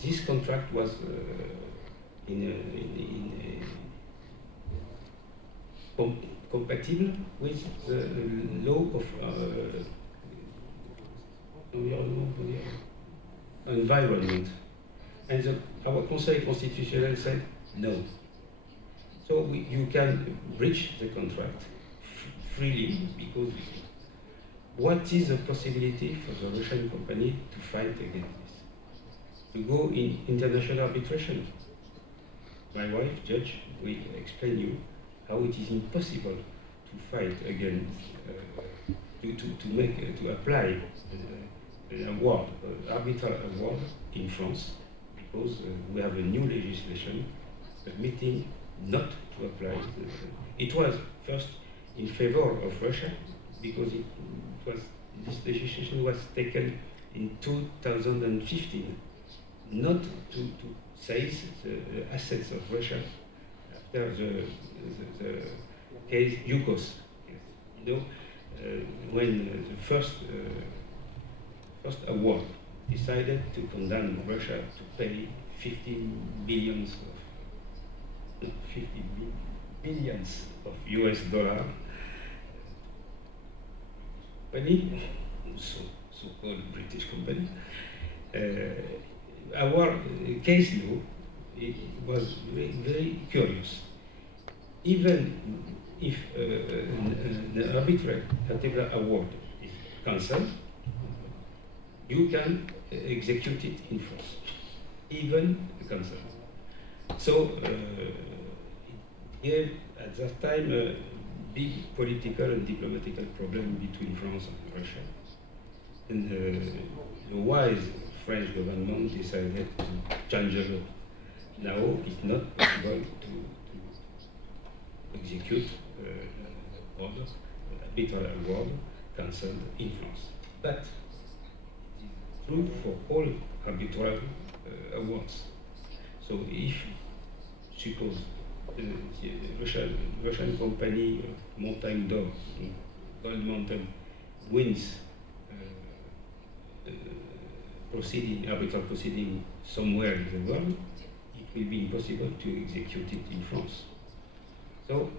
this contract was compatible with the law of environment. And our Conseil constitutionnel said no. So you can breach the contract freely, because what is the possibility for the Russian company to fight against this? To go in international arbitration. My wife, judge, will explain you how it is impossible to fight against, to apply an award, arbitral award in France, because we have a new legislation permitting not to apply. It was first in favor of Russia, because this legislation was taken in 2015, not to seize the assets of Russia after the case Yukos. You know, when the first award decided to condemn Russia to pay 50 billions of US dollars, company, so-called British company, our case law, it was very, very curious. Even if the arbitral award is cancelled, you can execute it in force, even cancelled. So it gave at that time a big political and diplomatic problem between France and Russia. And the wise French government decided to change the law. Now it's not possible to execute arbitral award cancelled in France. But it is true for all arbitral awards. So if, suppose, the Russian company Montagne d'Or, Gold Mountain, wins arbitral proceeding somewhere in the world, it will be impossible to execute it in France. So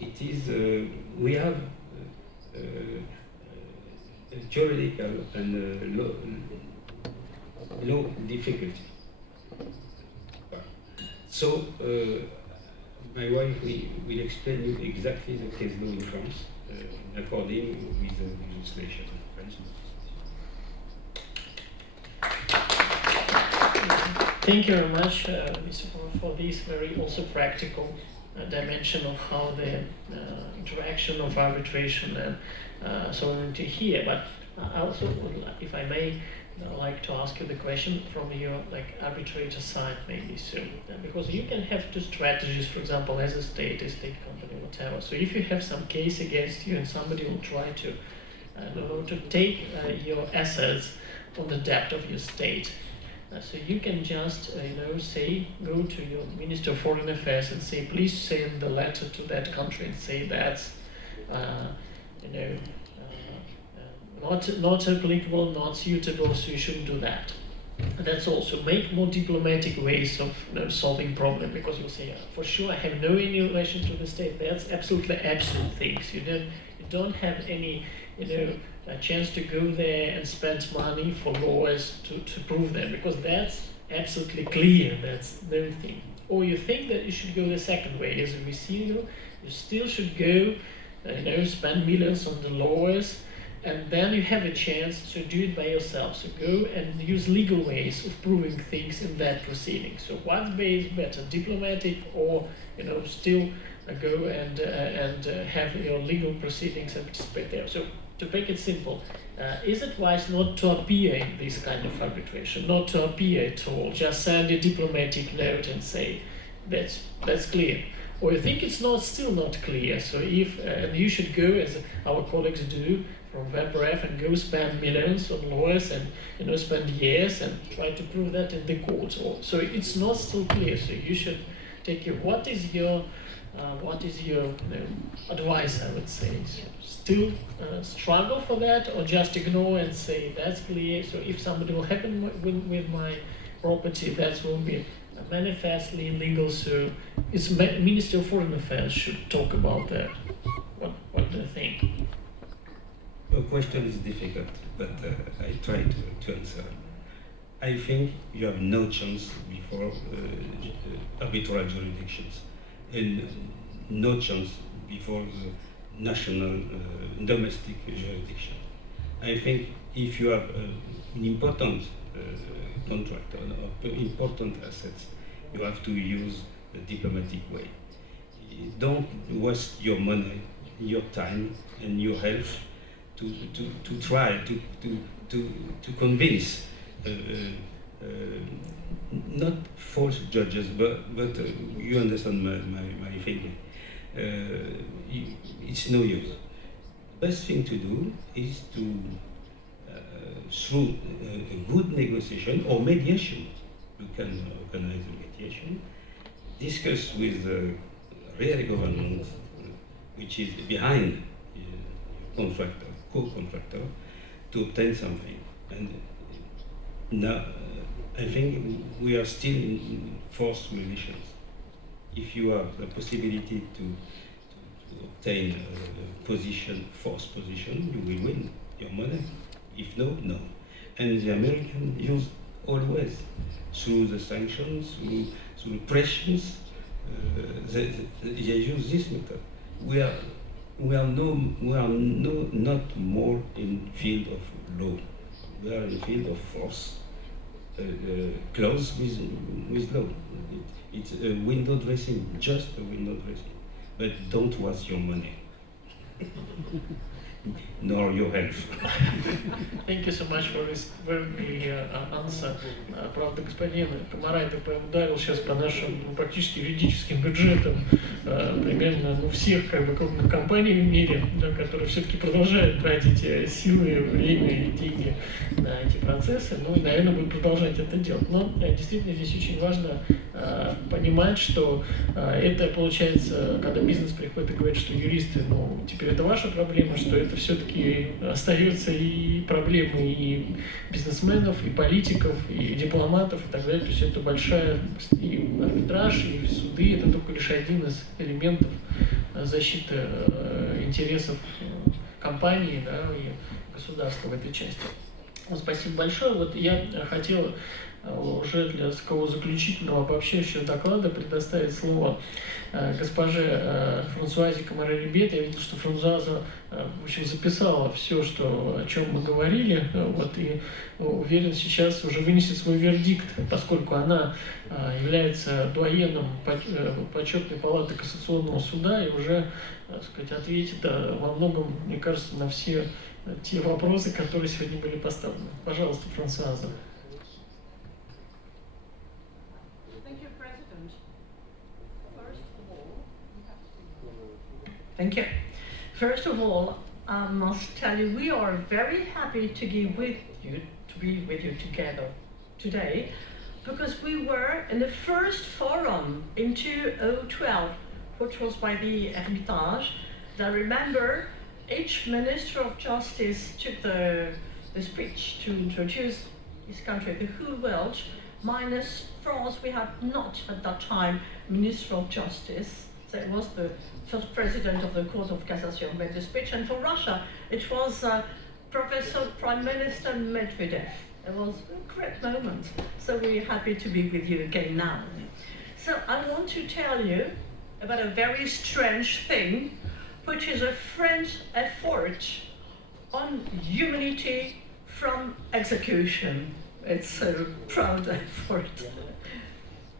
it is, we have juridical and law difficulty. So my wife will explain you exactly the case law in France, according with the legislation in France. Thank you very much, Mr. Kononov, for this very also practical dimension of how the interaction of arbitration and sovereignty here. But I also would, if I may, like to ask you the question from your arbitrator side, maybe soon, because you can have two strategies, for example, as a state company, whatever. So if you have some case against you and somebody will try to take your assets on the debt of your state, So you can just, say, go to your Minister of Foreign Affairs and say, please send the letter to that country and say that's, not applicable, not suitable, so you shouldn't do that. And that's also make more diplomatic ways of solving problem, because you'll say, for sure, I have no any relation to the state. That's absolutely absurd things. You don't have any, a chance to go there and spend money for lawyers to prove that, because that's absolutely clear. That's the thing. Or you think that you should go the second way, as we see, you still should go, spend millions on the lawyers, and then you have a chance to do it by yourself. So go and use legal ways of proving things in that proceeding. So what way is better, diplomatic, or still go and have your legal proceedings and participate there? So to make it simple, is it wise not to appear in this kind of arbitration, not to appear at all, just send a diplomatic note and say that's clear? Or you think it's still not clear? So if you should go, as our colleagues do from ВЭБ.РФ, and go spend millions on lawyers and spend years and try to prove that in the courts. So it's not still clear. So you should take what is your advice, I would say? Still struggle for that, or just ignore and say that's clear? So if somebody will happen with my property, that will be manifestly illegal. So it's Minister of Foreign Affairs should talk about that. What do you think? The question is difficult, but I try to answer. I think you have no chance before arbitral jurisdictions, and no chance before the national domestic jurisdiction. I think if you have an important contract or important assets, you have to use the diplomatic way. Don't waste your money, your time, and your health to try to convince not false judges, but you understand my thinking. It's no use. Best thing to do is to through a good negotiation or mediation, you can organize a mediation, discuss with the real government, which is behind contractor, co-contractor, to obtain something. And now I think we are still in forced relations. If you have the possibility to obtain a position, forced position, you will win your money. If no, no. And the Americans use always, through the sanctions, through pressures, they use this method. We are not more in field of law. We are in field of force, close with law. It's a window dressing, just a window dressing. But don't waste your money, nor your health. Thank you so much for this very answer. Правда, господин Камара это ударил сейчас по нашим практически юридическим бюджетам примерно всех крупных компаний в мире, которые все-таки продолжают тратить силы, время и деньги на эти процессы, и, наверное, будут продолжать это делать. Но действительно здесь очень важно понимать, что это получается, когда бизнес приходит и говорит, что юристы, теперь это ваша проблема, что это все-таки остается и проблемы и бизнесменов, и политиков, и дипломатов, и так далее. То есть это большая и арбитраж, и суды, это только лишь один из элементов защиты интересов компании, и государства в этой части. Спасибо большое. Вот я хотел уже для такого заключительного обобщающего доклада предоставить слово госпоже Франсуазе Камара-Рибетт. Я видел, что Франсуаза, в общем, записала все, о чем мы говорили, и уверен, сейчас уже вынесет свой вердикт, поскольку она является дуаеном почетной палаты Кассационного суда и уже, так сказать, ответит во многом, мне кажется, на все те вопросы, которые сегодня были поставлены. Пожалуйста, Франсуаза. Thank you. First of all, I must tell you we are very happy to be with you together today, because we were in the first forum in 2012, which was by the Hermitage. I remember each Minister of Justice took the speech to introduce his country, the whole world, minus France. We had not at that time Minister of Justice, so it was the first President of the Court of Cassation who made the speech, and for Russia it was Professor Prime Minister Medvedev. It was a great moment, so we're happy to be with you again now. So I want to tell you about a very strange thing, which is a French effort on humanity from execution. It's a proud effort.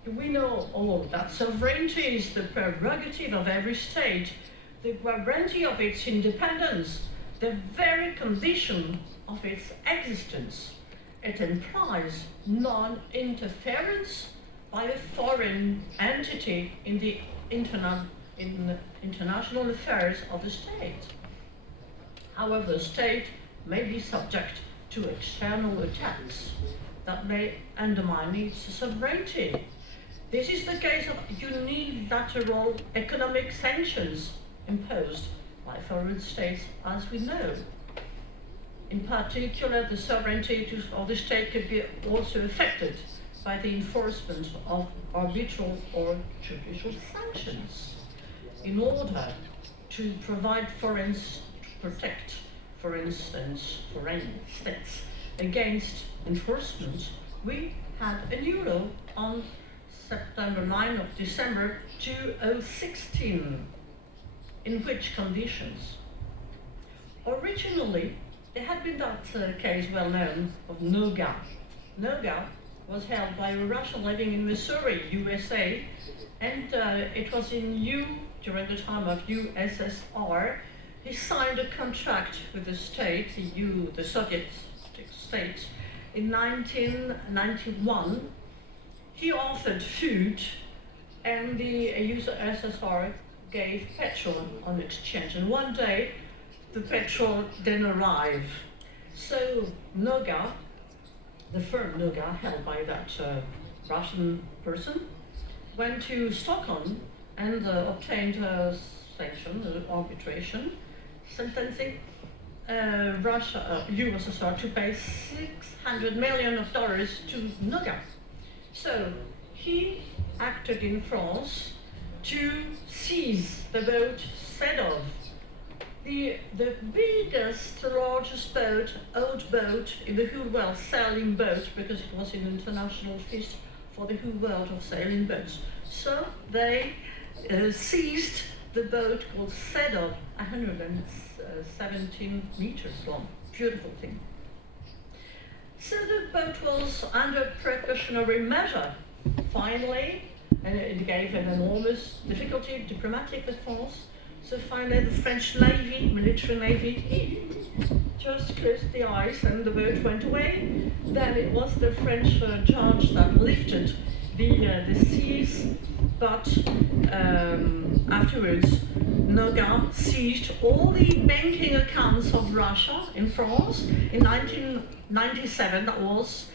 We know all that sovereignty is the prerogative of every state, the guarantee of its independence, the very condition of its existence. It implies non-interference by a foreign entity in the international affairs of the state. However, the state may be subject to external attacks that may undermine its sovereignty. This is the case of unilateral economic sanctions imposed by foreign states, as we know. In particular, the sovereignty of the state could be also affected by the enforcement of arbitral or judicial sanctions. In order to protect, for instance, foreign states against enforcement, we had a new law on September 9 of December 2016. In which conditions? Originally, there had been that case well known of Noga. Noga was held by a Russian living in Missouri, USA, and it was during the time of USSR. He signed a contract with the state, the Soviet state, in 1991. He offered food, and the USSR gave petrol on exchange. And one day, the petrol didn't arrive. So Noga, the firm Noga, held by that Russian person, went to Stockholm and obtained a sanction, arbitration, sentencing USSR to pay $600 million to Noga. So he acted in France to seize the boat Sedov, the biggest, largest boat, old boat in the whole world, sailing boat, because it was an international feast for the whole world of sailing boats. So they seized the boat called Sedov, 117 meters long, beautiful thing. So the boat was under precautionary measure. Finally, and it gave an enormous difficulty, diplomatic with France. So finally the French Navy, military navy, just closed the ice and the boat went away. Then it was the French judge that lifted the seas, but afterwards Noga seized all the banking accounts of Russia in France in 1997. That was,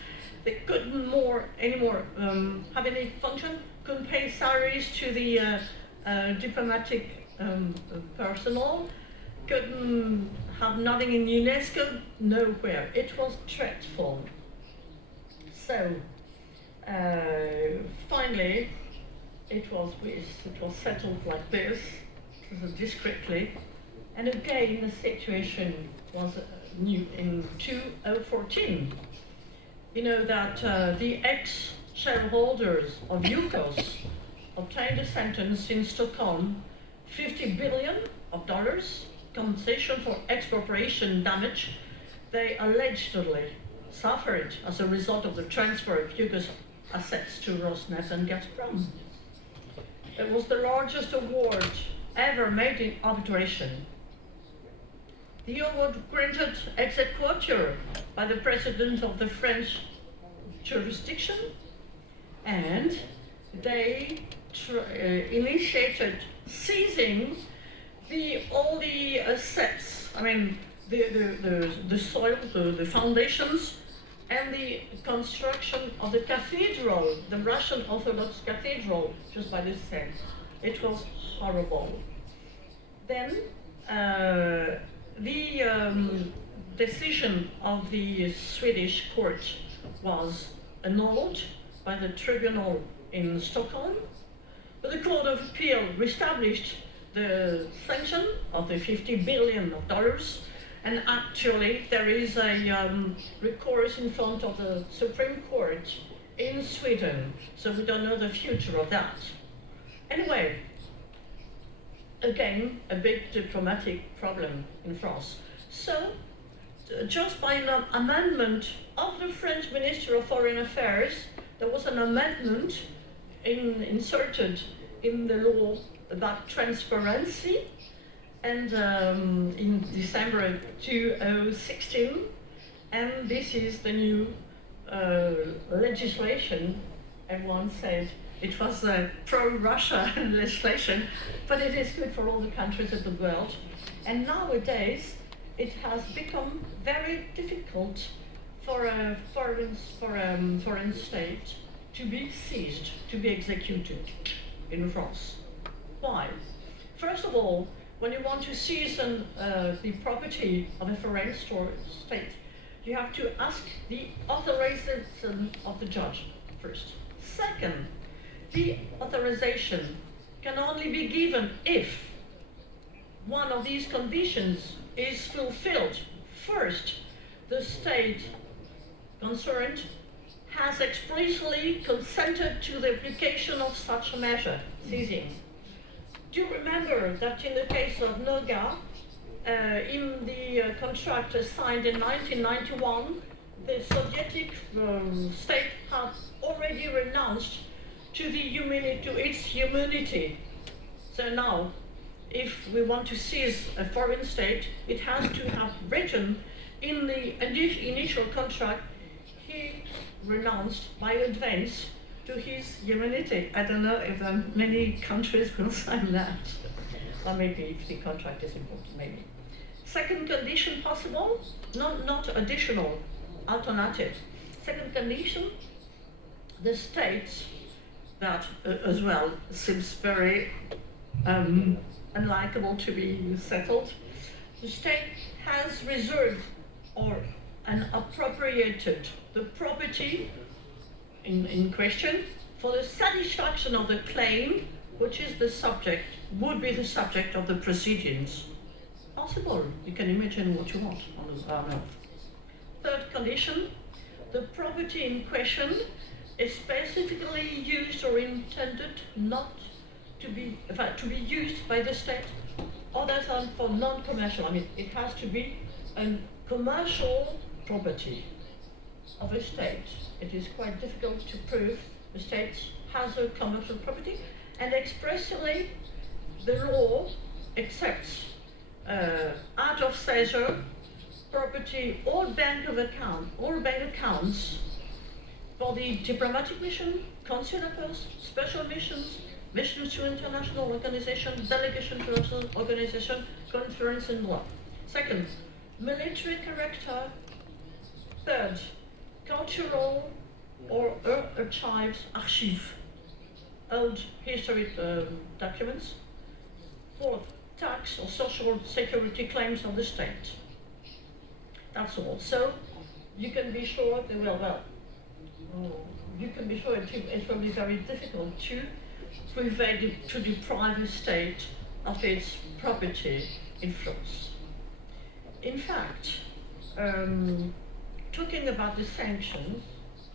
they couldn't anymore have any function, couldn't pay salaries to the diplomatic personnel, couldn't have nothing in UNESCO, nowhere. It was dreadful. So finally, it was settled like this, discreetly, and again the situation was new in 2014. You know that the ex-shareholders of Yukos obtained a sentence in Stockholm, $50 billion compensation for expropriation damage they allegedly suffered as a result of the transfer of Yukos assets to Rosneft and Gazprom. It was the largest award ever made in arbitration. The award granted exequatur by the president of the French jurisdiction, and they initiated seizing all the assets. I mean, the soil, the foundations, and the construction of the cathedral, the Russian Orthodox cathedral, just by the same. It was horrible. Then the decision of the Swedish court was annulled by the tribunal in Stockholm, but the Court of Appeal reestablished the sanction of the $50 billion, and actually there is a recourse in front of the Supreme Court in Sweden, so we don't know the future of that. Anyway, again, a big diplomatic problem in France. So, just by an amendment of the French Minister of Foreign Affairs, there was an amendment inserted in the law about transparency, and in December 2016, and this is the new legislation. Everyone said it was a pro-Russia legislation, but it is good for all the countries of the world. And nowadays, it has become very difficult for a foreign state to be seized, to be executed in France. Why? First of all, when you want to seize the property of a foreign state, you have to ask the authorization of the judge first. Second, the authorization can only be given if one of these conditions is fulfilled. First, the state concerned has explicitly consented to the application of such a measure, seizing. Do you remember that in the case of Noga, in the contract signed in 1991, the Soviet state had already renounced to its immunity. So now, if we want to seize a foreign state, it has to have written in the initial contract, he renounced by advance to his immunity. I don't know if many countries will sign that. Or maybe if the contract is important, maybe. Second condition possible, not additional, alternative. Second condition, the states, that as well seems very unlikable to be settled. The state has reserved or appropriated the property in question for the satisfaction of the claim, which is would be the subject of the proceedings. Possible, you can imagine what you want on earth. Third condition, the property in question is specifically used or intended not to be used by the state other than for non-commercial. I mean, it has to be a commercial property of a state. It is quite difficult to prove the state has a commercial property, and expressly the law accepts out of seizure property or bank accounts for the diplomatic mission, consular posts, special missions, missions to international organizations, delegation to national organization, conference and law. Second, military character. Third, cultural or archives, old historic documents. Fourth, tax or social security claims of the state. That's all. So you can be sure they will, you can be sure it will be very difficult to deprive the state of its property in France. In fact, talking about the sanctions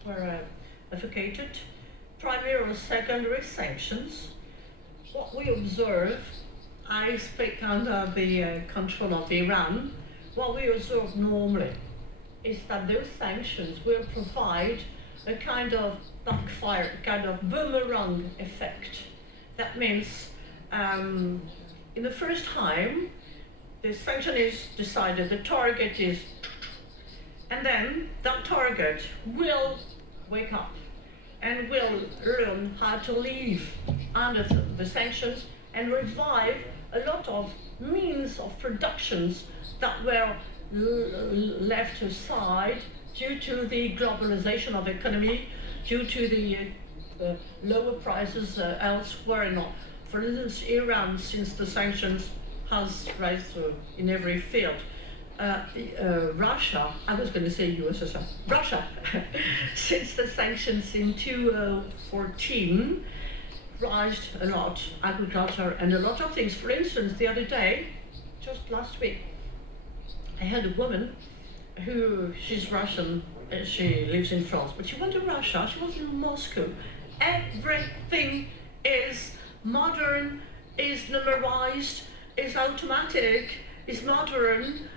were advocated, primary or secondary sanctions, what we observe, I speak under the control of Iran, what we observe normally is that those sanctions will provide a kind of backfire, a kind of boomerang effect. That means in the first time, the sanction is decided, the target is, and then that target will wake up and will learn how to live under the sanctions and revive a lot of means of productions that were left aside due to the globalization of economy, due to the lower prices elsewhere. And all. For instance, Iran, since the sanctions has risen in every field. Russia, I was going to say USSR, Russia, since the sanctions in 2014, raised a lot, agriculture and a lot of things. For instance, the other day, just last week, I had a woman she's Russian, she lives in France, but she went to Russia, she was in Moscow. Everything is modern, is numerized, is automatic, is modern.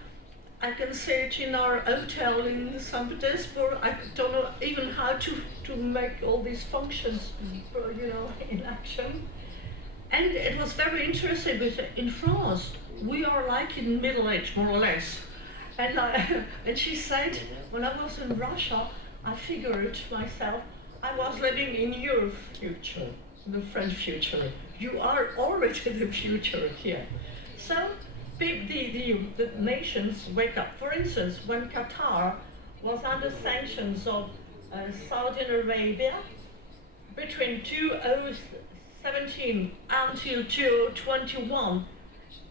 I can see it in our hotel in St. Petersburg. I don't know even how to make all these functions, in action. And it was very interesting because in France, we are like in middle age, more or less. And she said, when I was in Russia, I figured myself, I was living in your future, the French future. You are already in the future here. So the nations wake up. For instance, when Qatar was under sanctions of Saudi Arabia, between 2017 until 2021,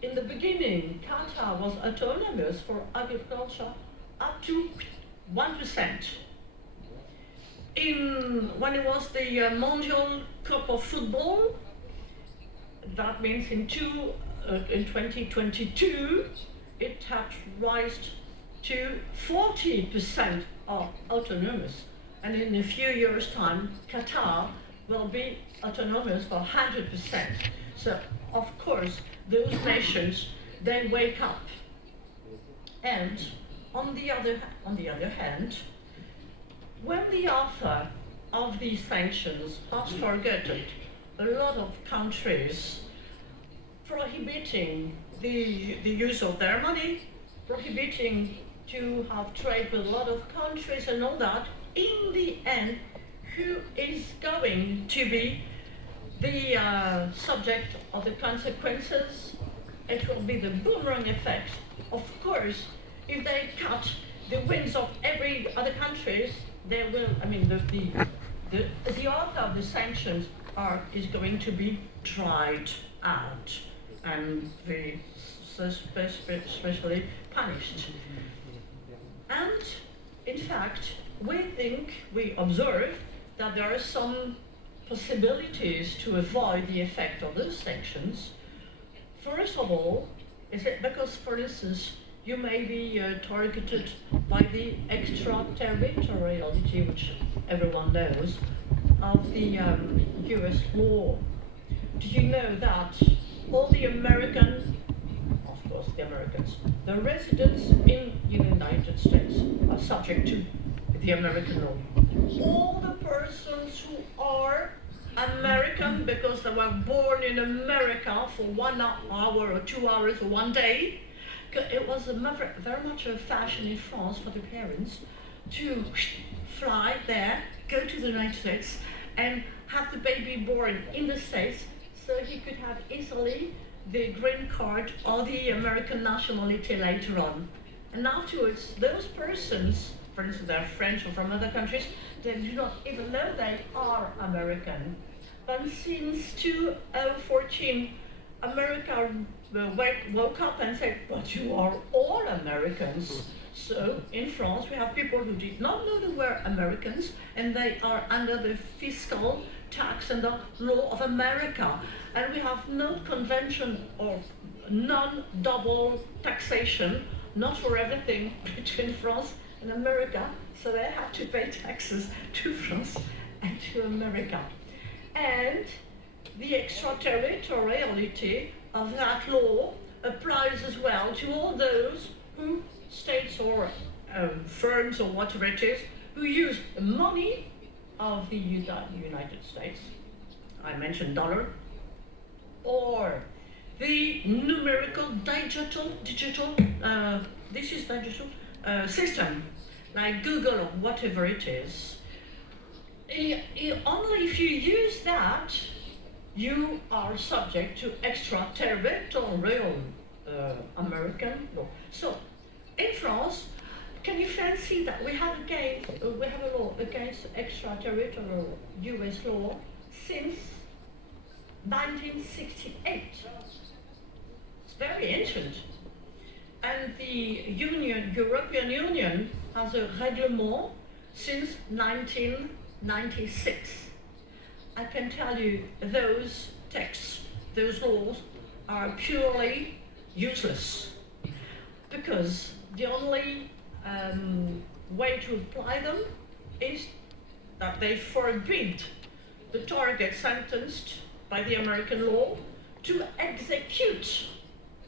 in the beginning, Qatar was autonomous for agriculture up to 1%. When it was the Mondial Cup of Football, that means in 2022, it had raised to 40% of autonomous. And in a few years' time, Qatar will be autonomous for 100%. So, of course, those nations, they wake up. And on the other hand, when the author of these sanctions has targeted a lot of countries, prohibiting the use of their money, prohibiting to have trade with a lot of countries and all that, in the end, who is going to be the subject of the consequences? It will be the boomerang effect. Of course, if they cut the wings of every other countries, they will, the author of the sanctions is going to be tried out and be especially punished. And in fact, we observe that there are some possibilities to avoid the effect of those sanctions. First of all, is it because, for instance, you may be targeted by the extraterritoriality, which everyone knows, of the US law. Do you know that all the Americans, of course the Americans, the residents in the United States are subject to the American law. All the persons who are American because they were born in America for 1 hour or 2 hours or 1 day, it was very much a fashion in France for the parents to fly there, go to the United States, and have the baby born in the States so he could have easily the green card or the American nationality later on. And afterwards, those persons, for instance, they're French or from other countries, they do not even know they are American. But since 2014, America woke up and said, but you are all Americans. So in France, we have people who did not know they were Americans, and they are under the fiscal tax and the law of America. And we have no convention of non-double taxation, not for everything, between France and America, so they have to pay taxes to France and to America. And the extraterritoriality of that law applies as well to all those who, states or firms or whatever it is, who use the money of the United States, I mentioned dollar, or the numerical digital system, like Google or whatever it is. Only if you use that, you are subject to extraterritorial American law. So, in France, can you fancy that we have a law against extraterritorial US law since 1968? It's very ancient. And the European Union has a règlement since 1996. I can tell you those texts, those laws are purely useless because the only way to apply them is that they forbid the target sentenced by the American law to execute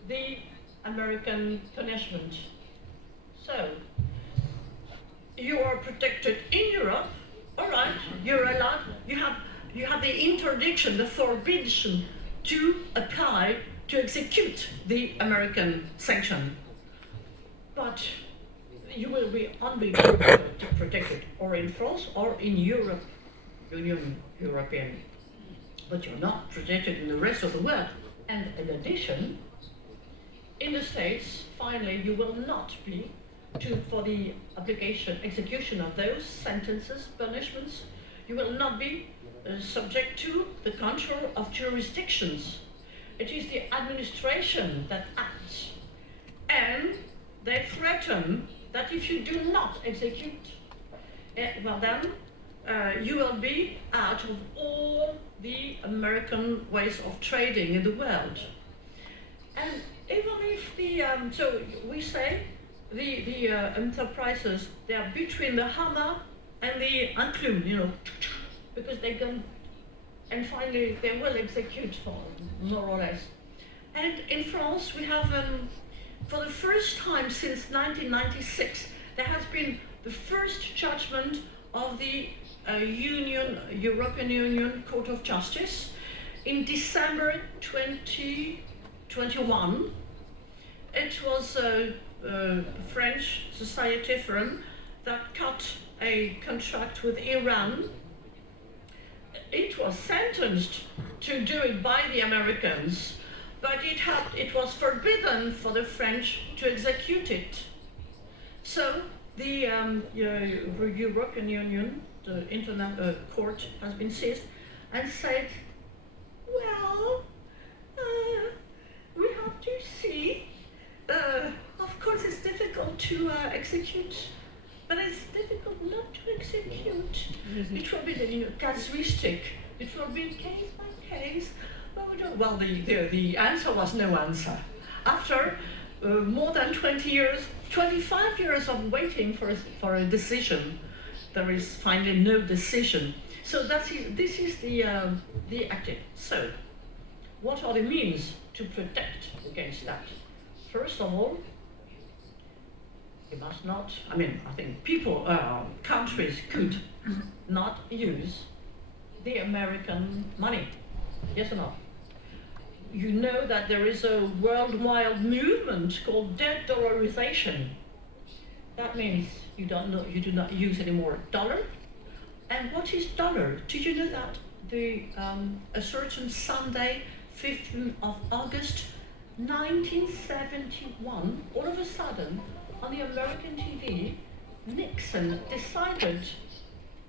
the American punishment. So, you are protected in Europe, all right, you're allowed, you have the interdiction, the forbidding to apply, to execute the American sanction. But you will be only protected or in France or in Europe, European. But you're not protected in the rest of the world. And in addition, in the States, finally, you will not be for the execution of those sentences, punishments, you will not be subject to the control of jurisdictions. It is the administration that acts. And they threaten that if you do not execute, well then, you will be out of all the American ways of trading in the world. And even if so we say the enterprises, they are between the hammer and the enclume, because they can, and finally they will execute for more or less. And in France we have, for the first time since 1996, there has been the first judgment of the European Union Court of Justice in December 2021. It was a French society firm that cut a contract with Iran. It was sentenced to do it by the Americans, but it was forbidden for the French to execute it. So the European Union, the International Court, has been seized and said, well, we have to see. Of course, it's difficult to execute, but it's difficult not to execute. It will be casuistic. It will be case by case. Well, the answer was no answer. After more than 20 years, 25 years of waiting for a decision, there is finally no decision. So this is the active. So, what are the means to protect against that? First of all, you must not, I think countries could not use the American money. Yes or no? You know that there is a worldwide movement called de-dollarization. That means you do not use any more dollar. And what is dollar? Did you know that a certain Sunday, 15th of August, 1971, all of a sudden, on the American TV, Nixon decided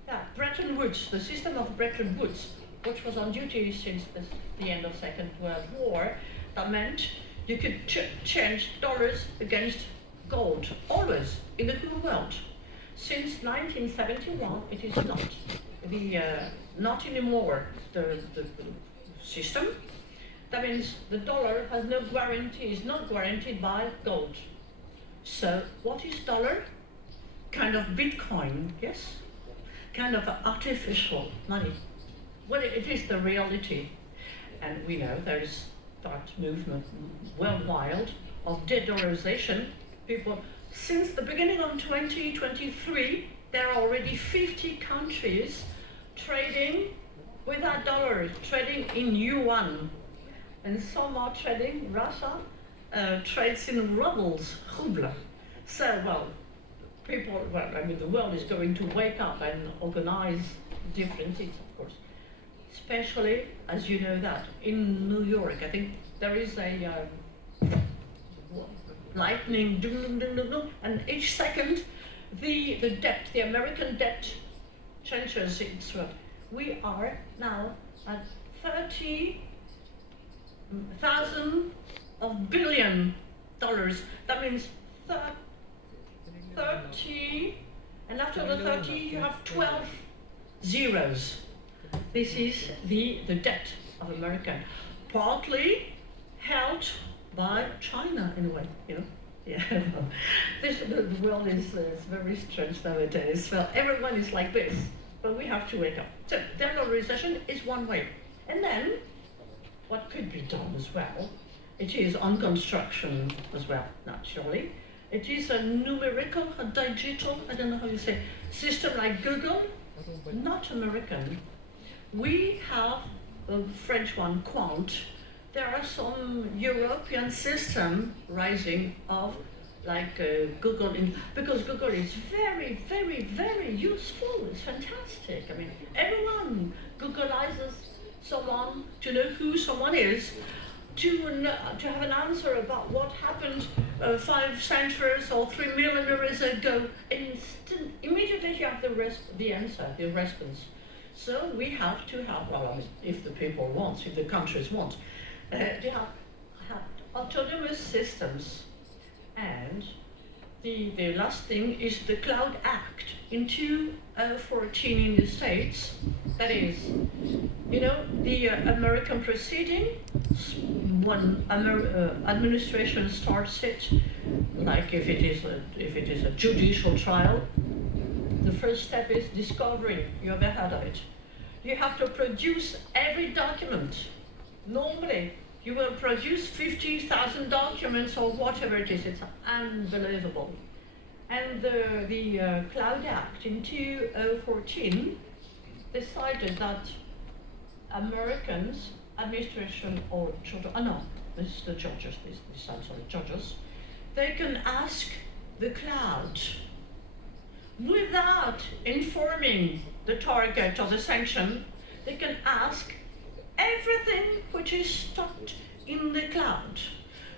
that Bretton Woods, the system of Bretton Woods, which was on duty since the end of Second World War, that meant you could change dollars against gold, always, in the whole world. Since 1971, it is not anymore the system. That means the dollar has no guarantee, is not guaranteed by gold. So what is dollar? Kind of Bitcoin, yes? Kind of artificial money. Well, it is the reality. And we know there is that movement worldwide of de-dollarization. People, since the beginning of 2023, there are already 50 countries trading without dollars, trading in yuan. And some are trading, Russia trades in rubles, ruble. So, the world is going to wake up and organize different things, of course. Especially, as you know that, in New York, I think there is a lightning, and each second the debt, the American debt changes its worth. We are now at 30,000 of billion dollars. That means 30, and after the 30 you have 12 zeros. This is the debt of America, partly held by China in a way, you know. Yeah, the world is very strange nowadays. Well, everyone is like this, but we have to wake up. So, dollarization is one way. And then, what could be done as well, it is on construction as well, naturally. It is a numerical, a digital, I don't know how you say, system like Google, not American. We have a French one, Quant. There are some European system rising of like Google, because Google is very, very, very useful. It's fantastic. I mean, everyone Googleizes someone to know who someone is, to have an answer about what happened 5 centuries or 3 millenniums ago. Immediately you have the answer, the response. So we have to have, well, I mean, if the people want, if the countries want, to have autonomous systems. And the last thing is the Cloud Act in 2014 in the States. That is, you know, the American proceeding, when administration starts it, like if it is a judicial trial, the first step is discovery. You ever heard of it? You have to produce every document. Normally, you will produce 50,000 documents or whatever it is. It's unbelievable. And the Cloud Act in 2014 decided that Americans, administration or judges, no, this is the judges, judges, they can ask the cloud without informing the target or the sanction. They can ask everything which is stored in the cloud.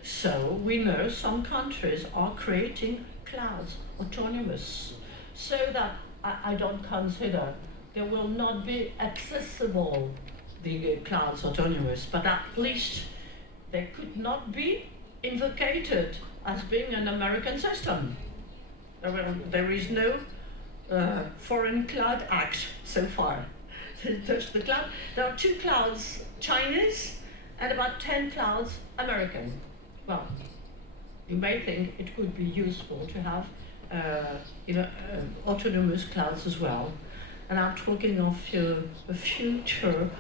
So we know some countries are creating clouds, autonomous, so that I don't consider there will not be accessible, the clouds autonomous, but at least they could not be invocated as being an American system. There is no foreign cloud act so far. The cloud, there are 2 clouds, Chinese, and about 10 clouds, American. Well, you may think it could be useful to have, autonomous clouds as well. And I'm talking of a future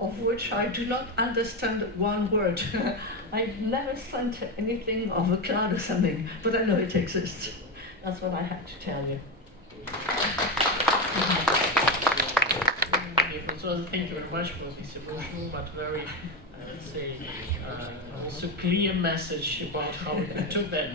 of which I do not understand one word. I've never sent anything of a cloud or something, but I know it exists. That's what I had to tell you. So thank you very much for this emotional but very, I would say, also clear message about how we can do that. But